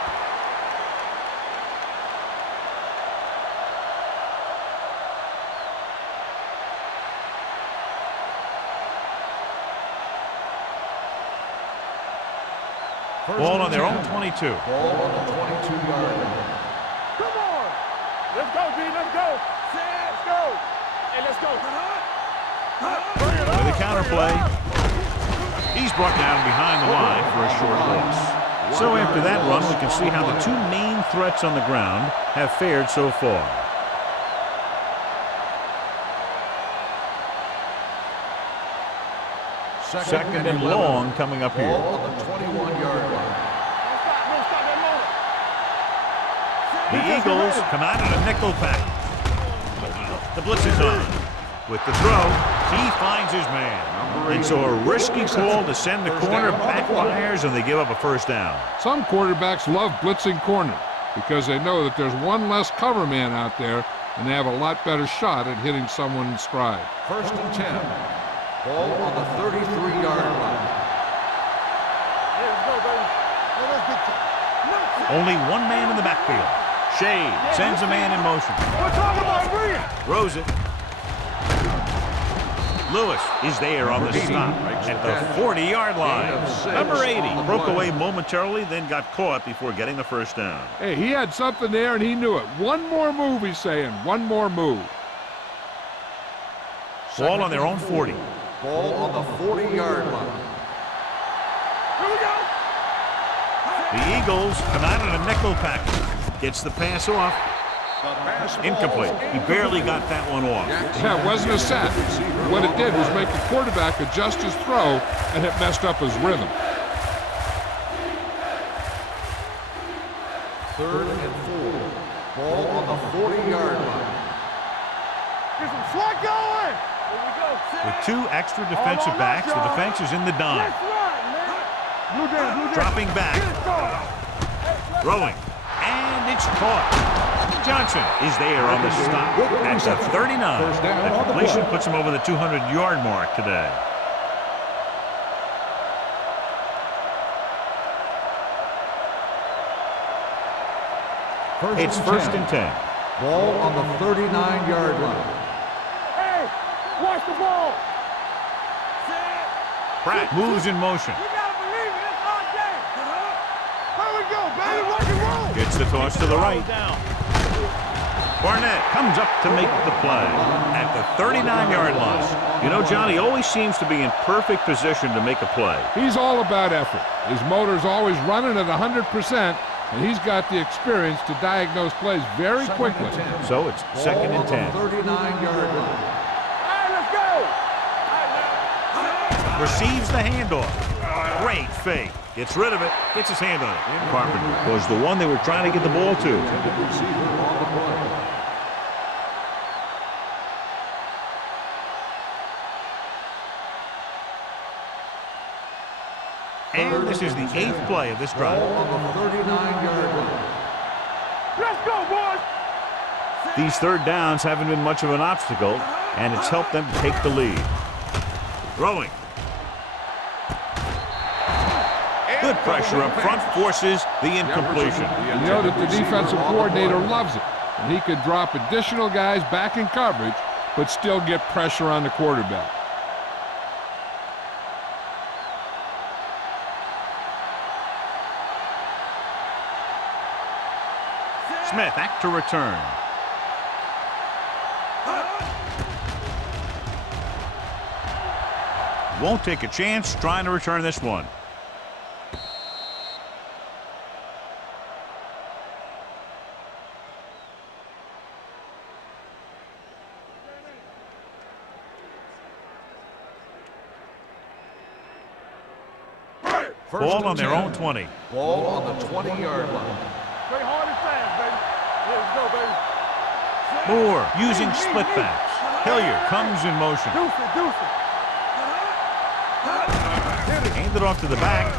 Ball on their own 22. Ball on the 22-yard line. Come on. Let's go, D. Let's go. Let's go. Hey, let's go. With a counter play. He's brought down behind the line for a short loss. So after that run, we can see how the two main threats on the ground have fared so far. Second and long coming up here. Ball on the 21-yard line. The Eagles come out in a nickel pack. The blitz is on. With the throw, he finds his man. And so a risky call to send the corner backfires and they give up a first down. Some quarterbacks love blitzing corner because they know that there's one less cover man out there and they have a lot better shot at hitting someone in stride. First and 10. Ball on the 33-yard line. Only one man in the backfield. Shade sends a man in motion. We're talking about bringing. Throws it. Lewis is there on the stop at the 40-yard line. Number 80 broke away momentarily, then got caught before getting the first down. Hey, he had something there and he knew it. One more move, he's saying. One more move. Ball on their own 40. Ball on the 40-yard line. Here we go. The Eagles come out in a nickel pack. Gets the pass off. Incomplete. He barely got that one off. Yeah, it wasn't a set. What it did was make the quarterback adjust his throw, and it messed up his rhythm. Third and 4. Ball on the 40-yard line. Get some slack going. Here we go. With 2 extra defensive backs, the defense is in the dime. Dropping back. Throwing. And it's caught. Johnson is there on the stop at the 39. The completion puts him over the 200-yard mark today. It's first and 10. Ball on the 39-yard line. Hey, watch the ball. Pratt moves in motion. You gotta believe it. It's our game. Here we go, baby. Rock and roll. Gets the toss to the right. Barnett comes up to make the play at the 39-yard line. You know, John, he always seems to be in perfect position to make a play. He's all about effort. His motor's always running at 100%, and he's got the experience to diagnose plays very quickly. So it's second and 10. 39-yard line. All right, let's go. Receives the handoff. Great fake. Gets rid of it. Gets his hand on it. Carpenter was the one they were trying to get the ball to. Receiver on the play. And this is the 8th play of this drive. Ball on the 39-yard line. Let's go, boys. These third downs haven't been much of an obstacle, and it's helped them to take the lead. Throwing. Good pressure up front forces the incompletion. You know that the defensive coordinator loves it. And he could drop additional guys back in coverage, but still get pressure on the quarterback. Smith back to return. Won't take a chance trying to return this one. Ball on their own 20. Ball on the 20-yard line. Play hard and fast, baby. Let's go, baby. Moore using split backs. Hilliard comes in motion. Deuce it, deuce it. Hand it off to the back.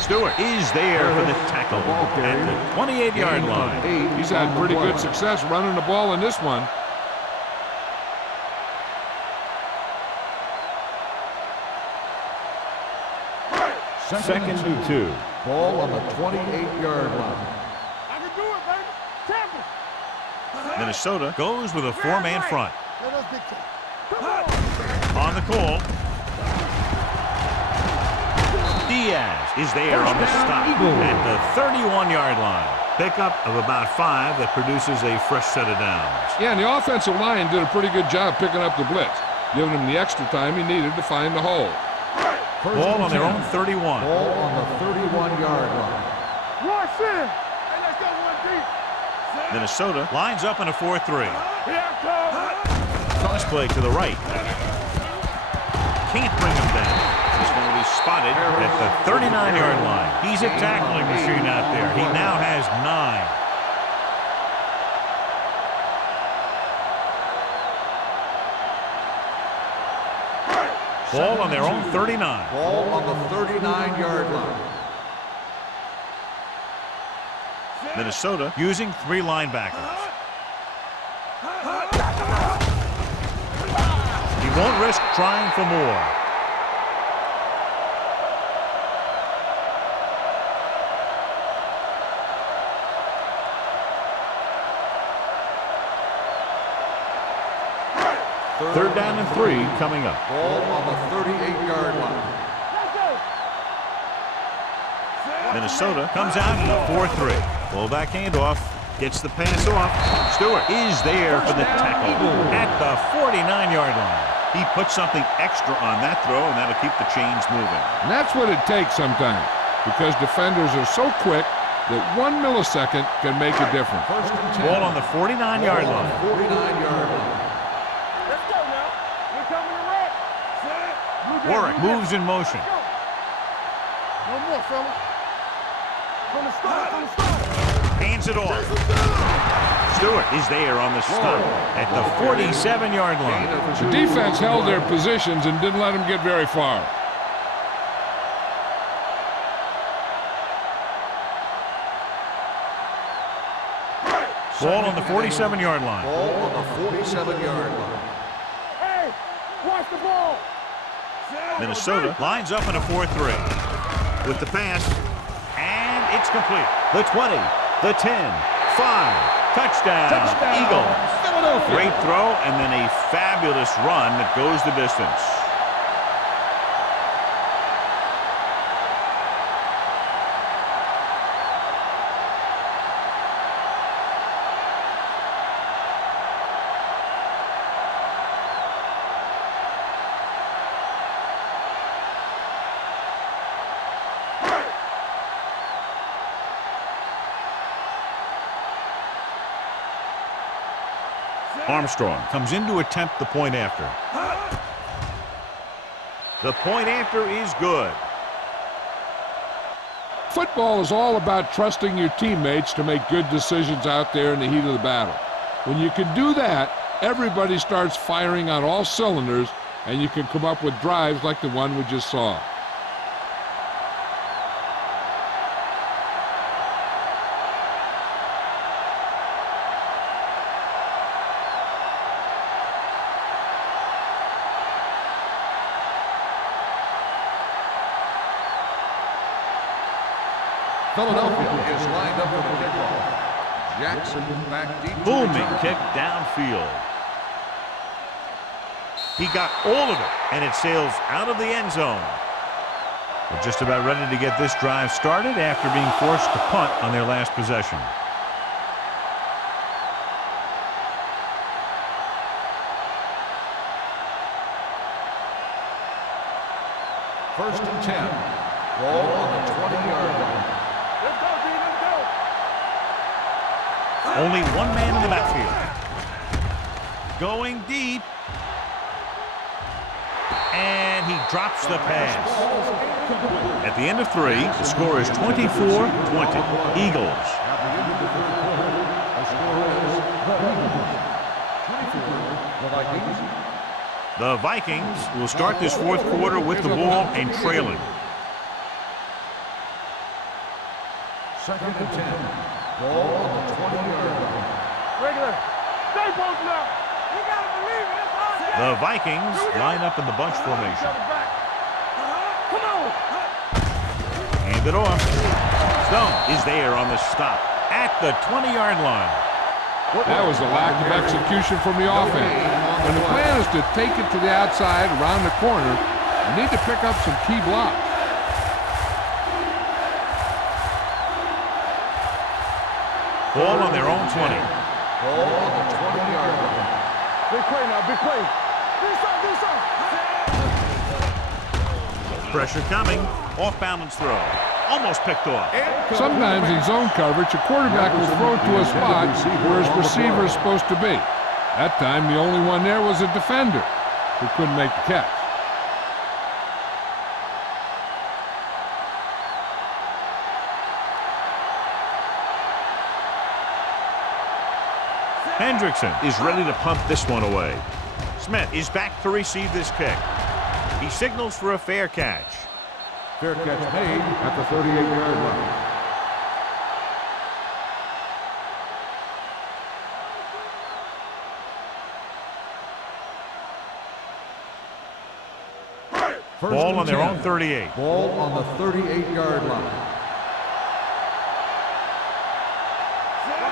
Stewart is there for the tackle at the 28-yard line. He's had pretty good success running the ball in this one. Second and 2. Ball on the 28-yard line. I can do it, baby. Tackle. Minnesota goes with a 4-man front. Let us dictate. Come on. On the call. Diaz is there on the stop at the 31-yard line. Pickup of about 5 that produces a fresh set of downs. Yeah, and the offensive line did a pretty good job picking up the blitz, giving him the extra time he needed to find the hole. Ball on their own 31. Ball on the 31-yard line. Rush in. Hey, let's go one deep. Minnesota lines up in a 4-3. Here I come. Toss play to the right. Can't bring him down. This one will be spotted at the 39-yard line. He's a tackling machine out there. He now has 9. Ball on their own 39. Ball on the 39-yard line. Minnesota using 3 linebackers. He won't risk trying for more. Third down and 3 coming up. Ball on the 38-yard line. Minnesota comes out in a 4-3. Fullback handoff. Gets the pass off. Stewart is there for the tackle at the 49-yard line. He puts something extra on that throw, and that'll keep the chains moving. And that's what it takes sometimes, because defenders are so quick that 1 millisecond can make a difference. First and 10. Ball on the 49-yard line. 49-yard line. Let's go now. We're coming to wreck. Warwick moves in motion. No more, fella. From the start, from the start. Hands it off. Stewart is there on the stop at the 47-yard line. The defense held their positions and didn't let them get very far. Ball on the 47-yard line. Ball on the 47-yard line. Hey, watch the ball. Minnesota lines up in a 4-3. With the pass, and it's complete. The 20, the 10, 5. Touchdown, Eagles. Philadelphia. Great throw, and then a fabulous run that goes the distance. Armstrong comes in to attempt the point after. The point after is good. Football is all about trusting your teammates to make good decisions out there in the heat of the battle. When you can do that, everybody starts firing on all cylinders, and you can come up with drives like the one we just saw. Philadelphia is lined up for the kickoff. Jackson back deep. Booming kick downfield. He got all of it, and it sails out of the end zone. They're just about ready to get this drive started after being forced to punt on their last possession. First and 10. Ball on the 20-yard line. Let's go, D, let's go. Only one man in the backfield. Going deep. And he drops the pass. At the end of 3, the score is 24-20. Eagles. At the end of the third quarter, the score is the Eagles 24, the Vikings. The Vikings will start this fourth quarter with the ball and trailing. Second and 10. Ball on the 20-yard line. Regular. Stay posted up. You gotta believe it. That's hard. The Vikings line up in the bunch formation. Come on. Hand it off. Stone is there on the stop at the 20-yard line. That was a lack of execution from the offense. When the plan is to take it to the outside, around the corner, you need to pick up some key blocks. Ball on their own 20. Ball on the 20-yard line. Big play now, big play. Do something. Pressure coming. Off balance throw. Almost picked off. Sometimes in zone coverage, a quarterback will throw to a spot where his receiver is supposed to be. That time, the only one there was a defender who couldn't make the catch. Hendrickson is ready to punt this one away. Smith is back to receive this kick. He signals for a fair catch. Fair catch made at the 38-yard line. Ball on their own 38. Ball on the 38-yard line.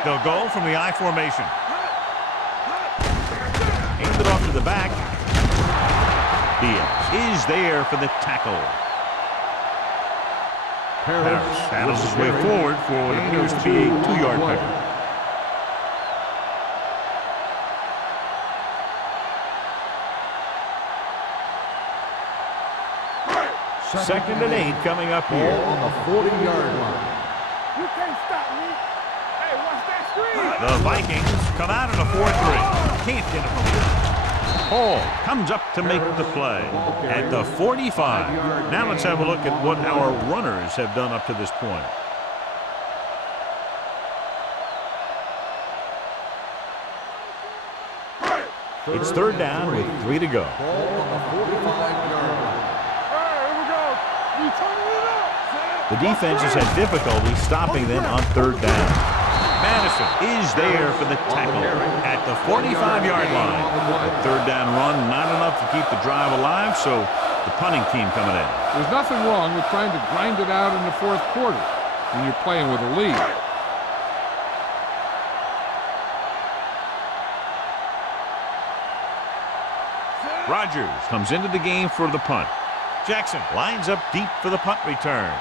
They'll go from the I formation. Hand it off to the back. Diaz is there for the tackle. Harris battles his way forward for what appears to be a 2-yard pickup. Second and 8 coming up Ball here. on the 40-yard line. You can't stop me. Hey, watch that screen. The Vikings come out in a 4-3. Can't get him. Hall comes up to make the play at the 45. Now let's have a look at what our runners have done up to this point. It's third down with 3 to go. Ball on the 45-yard line. Here we go. You turning it up. The defense has had difficulty stopping them on third down. Madison is there for the tackle at the 45-yard line. The third down run not enough to keep the drive alive, so the punting team coming in. There's nothing wrong with trying to grind it out in the fourth quarter when you're playing with a lead. Rogers comes into the game for the punt. Jackson lines up deep for the punt return.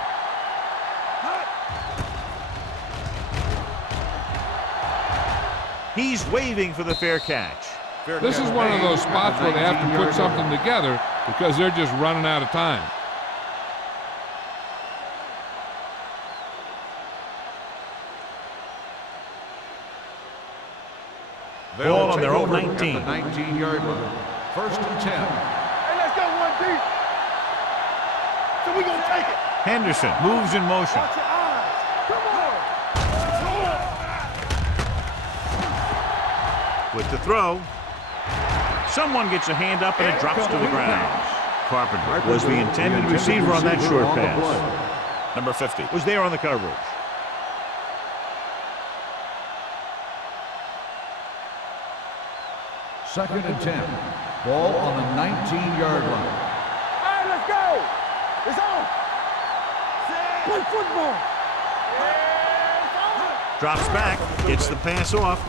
He's waving for the fair catch. This is one of those spots where they have to put something together because they're just running out of time. Ball on their own 19. 19-yard line. First and 10. Hey, let's go one deep. So we gonna take it. Henderson moves in motion. Watch your eyes. Come on. With the throw, someone gets a hand up and it drops to the ground. Carpenter was the intended receiver on that short pass. Number 50 was there on the coverage. Second and 10. Ball on the 19-yard line. All right, let's go. It's on. Play football. Drops back, gets the pass off.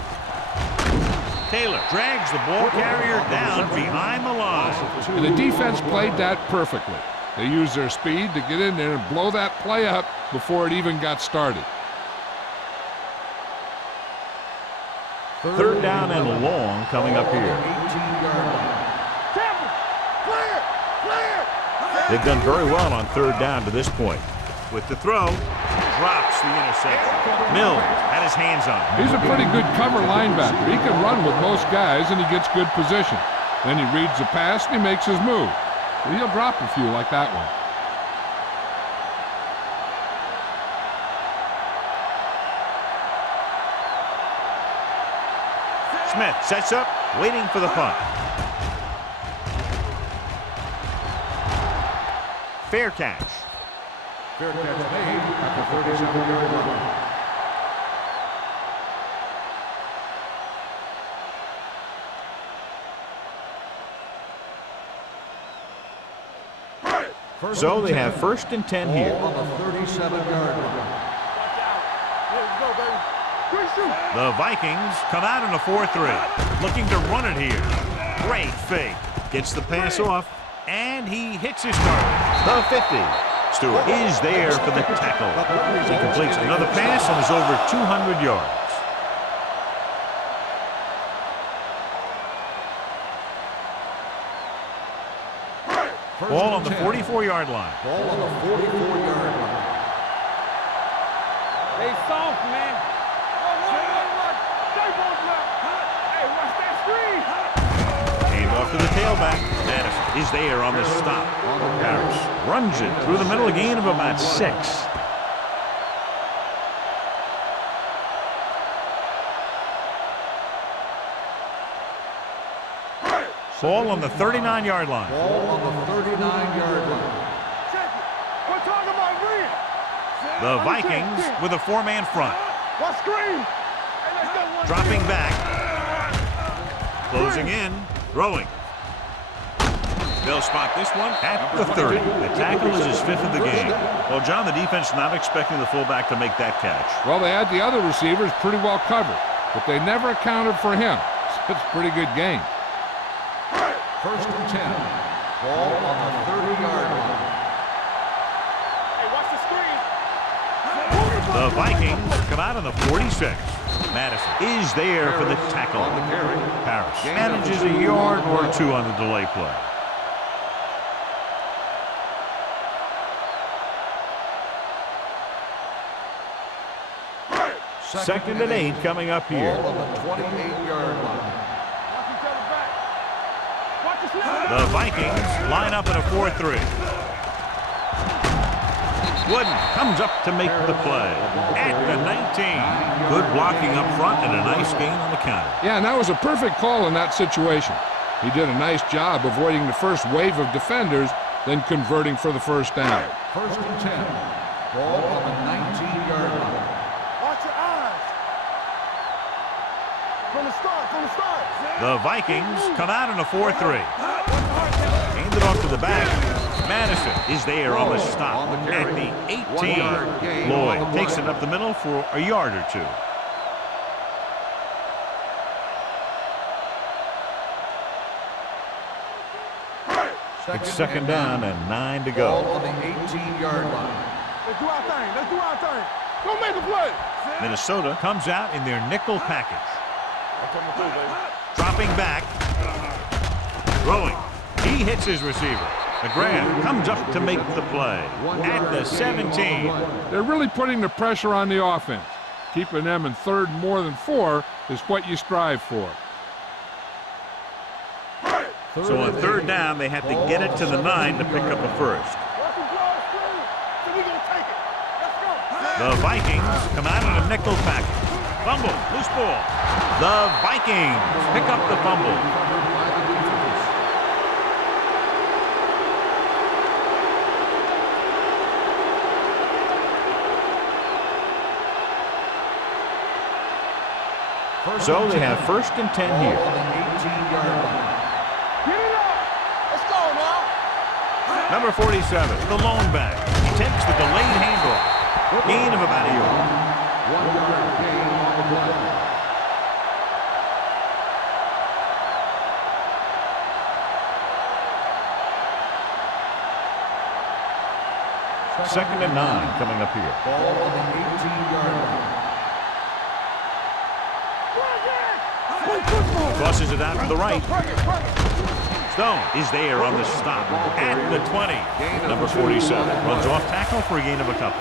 Taylor drags the ball carrier down behind the line. And the defense played that perfectly. They used their speed to get in there and blow that play up before it even got started. Third down and long coming up here. 18-yard line. Clear. Clear. They've done very well on third down to this point. With the throw, drops the interception. Mills had his hands on it. He's a pretty good cover linebacker. He can run with most guys, and he gets good position. Then he reads the pass, and he makes his move. But he'll drop a few like that one. Smith sets up, waiting for the punt. Fair catch. Fair catch made at the 37-yard line. So they have first and 10 here. Ball on the 37-yard line. The Vikings come out in a 4-3, looking to run it here. Great fake. Gets the pass off, and he hits his target. The 50. Stewart is there for the tackle. He completes another pass and is over 200 yards. Ball on the 44-yard line. Ball on the 44-yard line. They soft, man. Hey, watch that screen. Hand off to the tailback. Madison is there on the stop. Harris runs it through the middle, a gain of about 6. Ball on the 39-yard line. Ball on the 39-yard line. We're talking about real. The Vikings with a 4-man front. What screen? Hey, let's go one. Dropping back. Closing in. Throwing. They'll spot this one at the 30. The tackle is his 5th of the game. Well, John, the defense not expecting the fullback to make that catch. Well, they had the other receivers pretty well covered, but they never accounted for him. So it's a pretty good game. First and 10. Ball on the 30-yard line. Hey, watch the screen. The Vikings come out on the 46. Madison is there for the tackle. On the carry. Harris manages a yard or 2 on the delay play. Second and 8 coming up here. Ball on the 28-yard line. Watch each other back. Watch the snap. The Vikings line up in a 4-3. Wooden comes up to make the play at the 19. Good blocking up front and a nice gain on the counter. Yeah, and that was a perfect call in that situation. He did a nice job avoiding the first wave of defenders, then converting for the first down. First and 10. Ball on the 19-yard line. Watch your eyes. From the start. The Vikings come out in a 4-3. Hand it off to the back. Madison is there on the stop at the 18. Lloyd takes it up the middle for a yard or two. It's second down and 9 to go. Ball on the 18-yard line. Let's do our thing. Go make a play. Minnesota comes out in their nickel package. Dropping back. Throwing. He hits his receiver. McGrath comes up to make the play at the 17. They're really putting the pressure on the offense. Keeping them in third more than 4 is what you strive for. So on third down, they have to get it to the 9 to pick up a first. The Vikings come out in a nickel package. Fumble, loose ball. The Vikings pick up the fumble. So they have first and 10 here. On the 18-yard line. Get it up. Let's go now. Number 47, the lone back. He takes the delayed handoff. Gain of about a yard. 1-yard gain on the play. Second and 9 coming up here. Ball on the 18-yard line. Tosses it out to the right. Stone is there on the stop at the 20. Number 47 runs off tackle for a gain of a couple.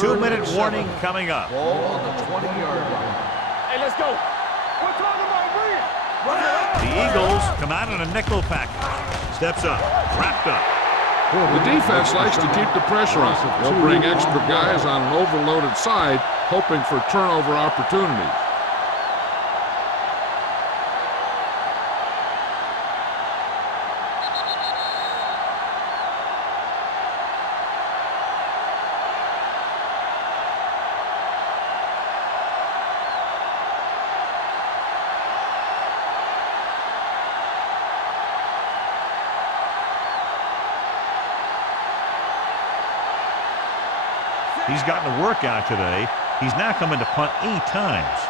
Two-minute warning coming up. Ball on the 20-yard line. Hey, let's go. We're talking about bring it. The Eagles come out in a nickel package. Steps up, wrapped up. The defense likes to keep the pressure on. They'll bring extra guys on an overloaded side, hoping for turnover opportunities. He's gotten a workout today. He's now coming to punt 8 times.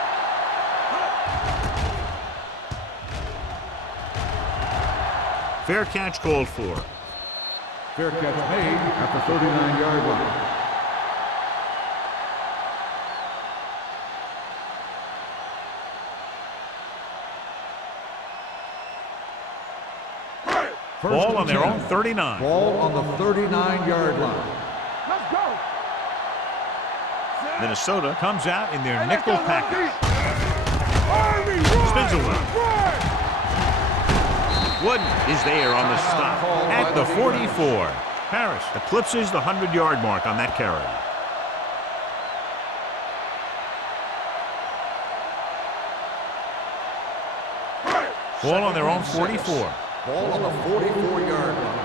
Fair catch called for. Fair catch made at the 39-yard line. Ball on their own 39. Ball on the 39-yard line. Let's go. Minnesota comes out in their nickel package. Spins away. Wooden is there on the stop at the 44. Harris eclipses the 100-yard mark on that carry. Ball on their own 44. Ball on the 44-yard line.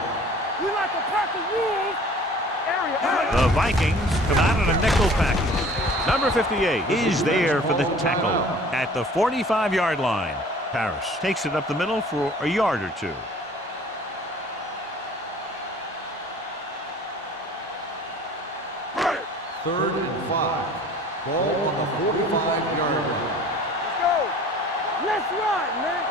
We like to practice rules. The Vikings come out in a nickel package. Number 58 is there for the tackle at the 45-yard line. Harris takes it up the middle for a yard or two. Third and 5. Ball on the 45-yard line. Let's go. Let's run, man.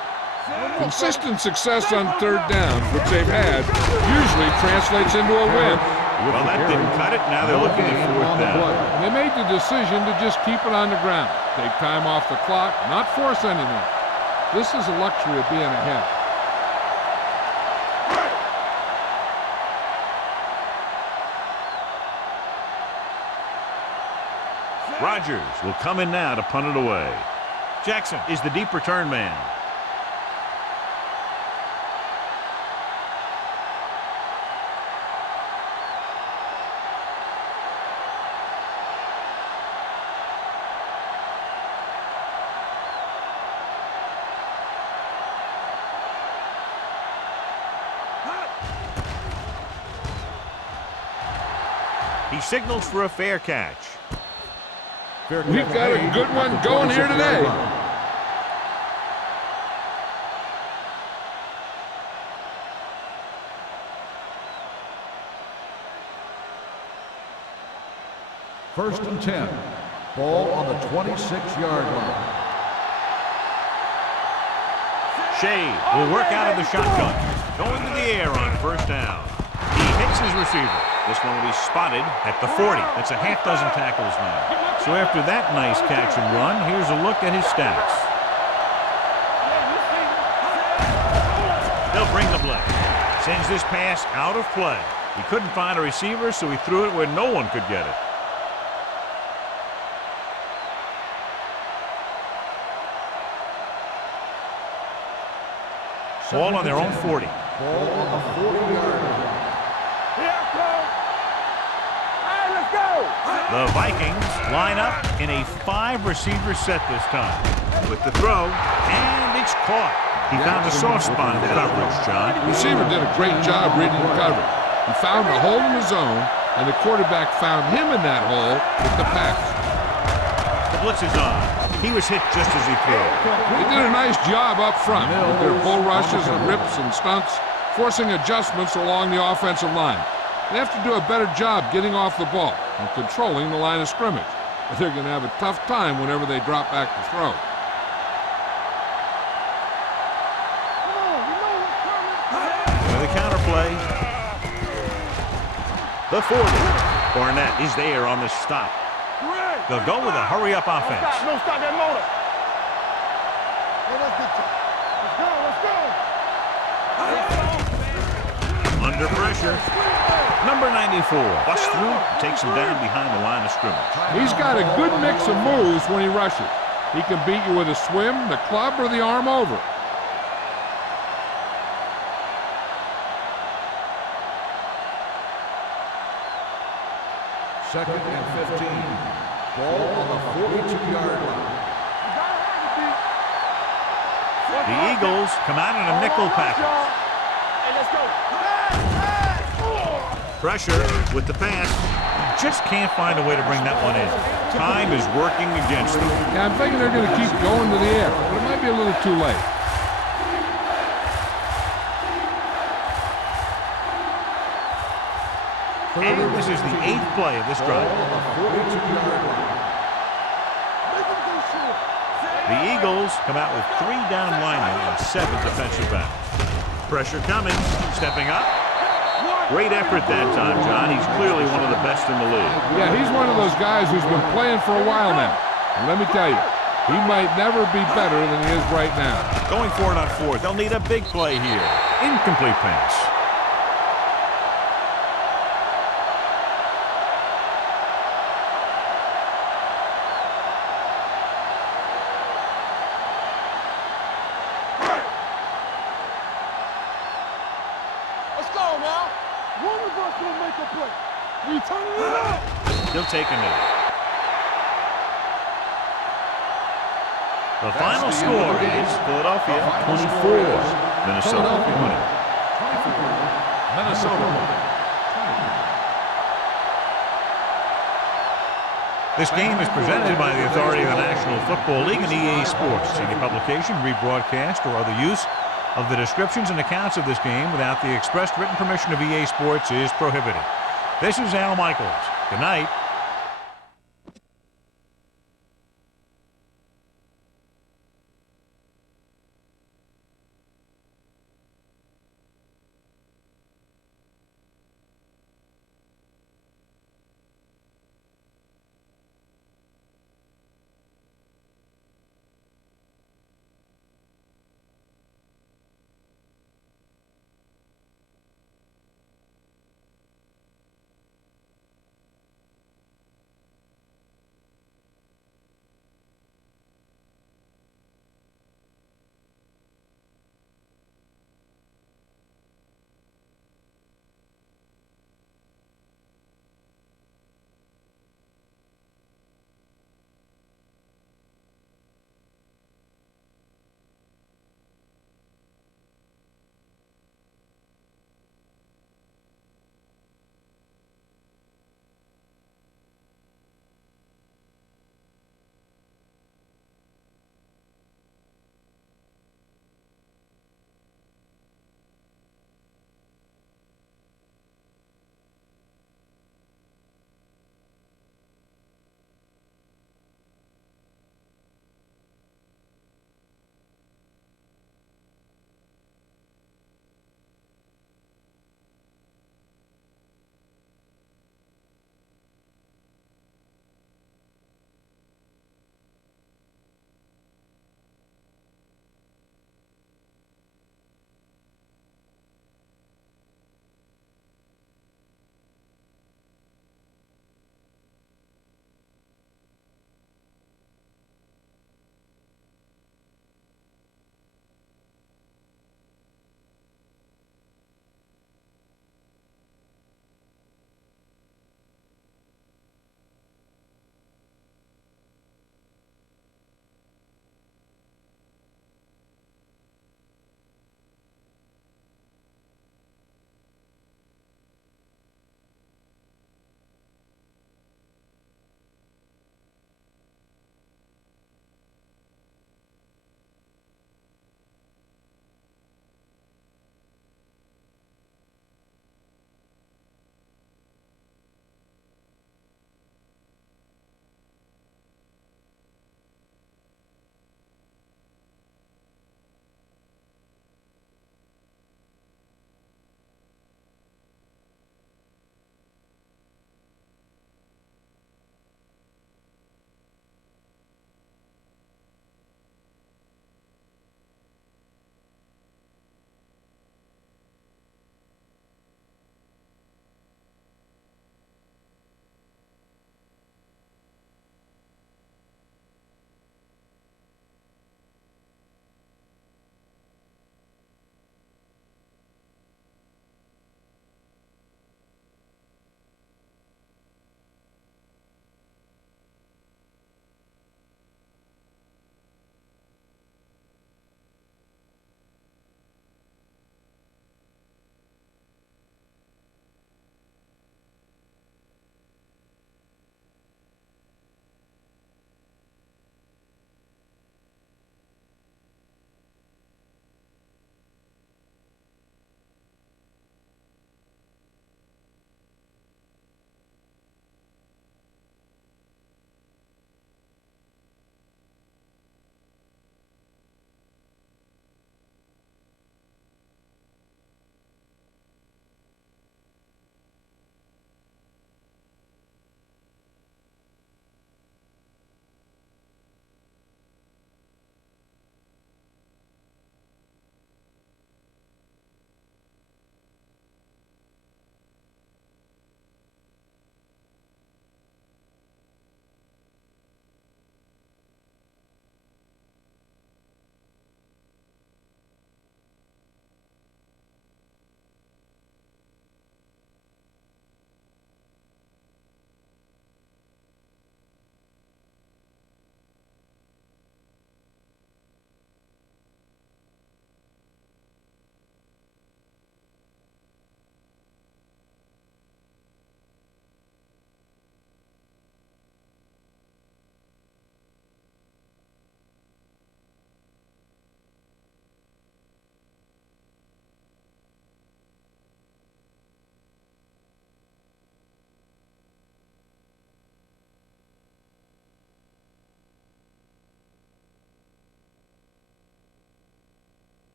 Consistent success on third down, which they've had, usually translates into a win. Well, that didn't cut it. Now they're looking at fourth down. They made the decision to just keep it on the ground, take time off the clock, not force anything. This is a luxury of being ahead. Rodgers will come in now to punt it away. Jackson is the deep return man. He signals for a fair catch. We've got a good one going here today. First and 10. Ball on the 26-yard line. Shea will work out of the shotgun. Going to the air on first down. He hits his receiver. This one will be spotted at the 40. That's a half dozen tackles now. So after that nice catch and run, here's a look at his stats. They'll bring the blitz. Sends this pass out of play. He couldn't find a receiver, so he threw it where no one could get it. Ball on their own 40. Ball on the 40-yard line. Let's go. The Vikings line up in a 5-receiver set this time. With the throw, and it's caught. He found a soft spot in the coverage, John. The receiver did a great job reading the coverage. He found a hole in the zone, and the quarterback found him in that hole with the pass. The blitz is on. He was hit just as he threw. They did a nice job up front with their bull rushes and rips and stunts, forcing adjustments along the offensive line. They have to do a better job getting off the ball and controlling the line of scrimmage. But they're going to have a tough time whenever they drop back to throw. With a counterplay. The 40. Barnett is there on the stop. They'll go with a hurry-up offense. Don't stop that motor. Let's go. Under pressure. Number 94 busts through, takes him down behind the line of scrimmage. He's got a good mix of moves when he rushes. He can beat you with a swim, the club, or the arm over. Second and 15. Ball on the 42-yard line. The Eagles come out in a nickel package. Hey, let's go. Pressure with the pass. Just can't find a way to bring that one in. Time is working against them. Yeah, I'm thinking they're going to keep going to the air, but it might be a little too late. And this is the 8th play of this drive. The Eagles come out with 3 down linemen and 7 defensive backs. Pressure coming, stepping up. Great effort that time, John. He's clearly one of the best in the league. Yeah, he's one of those guys who's been playing for a while now. And let me tell you, he might never be better than he is right now. Going for it on 4th. They'll need a big play here. Incomplete pass. He'll take a minute. The final score is Philadelphia 24, Minnesota 20. Minnesota. This game is presented by the authority of the National Football League and EA Sports. Any publication, rebroadcast, or other use of the descriptions and accounts of this game without the expressed written permission of EA Sports is prohibited. This is Al Michaels. Good night.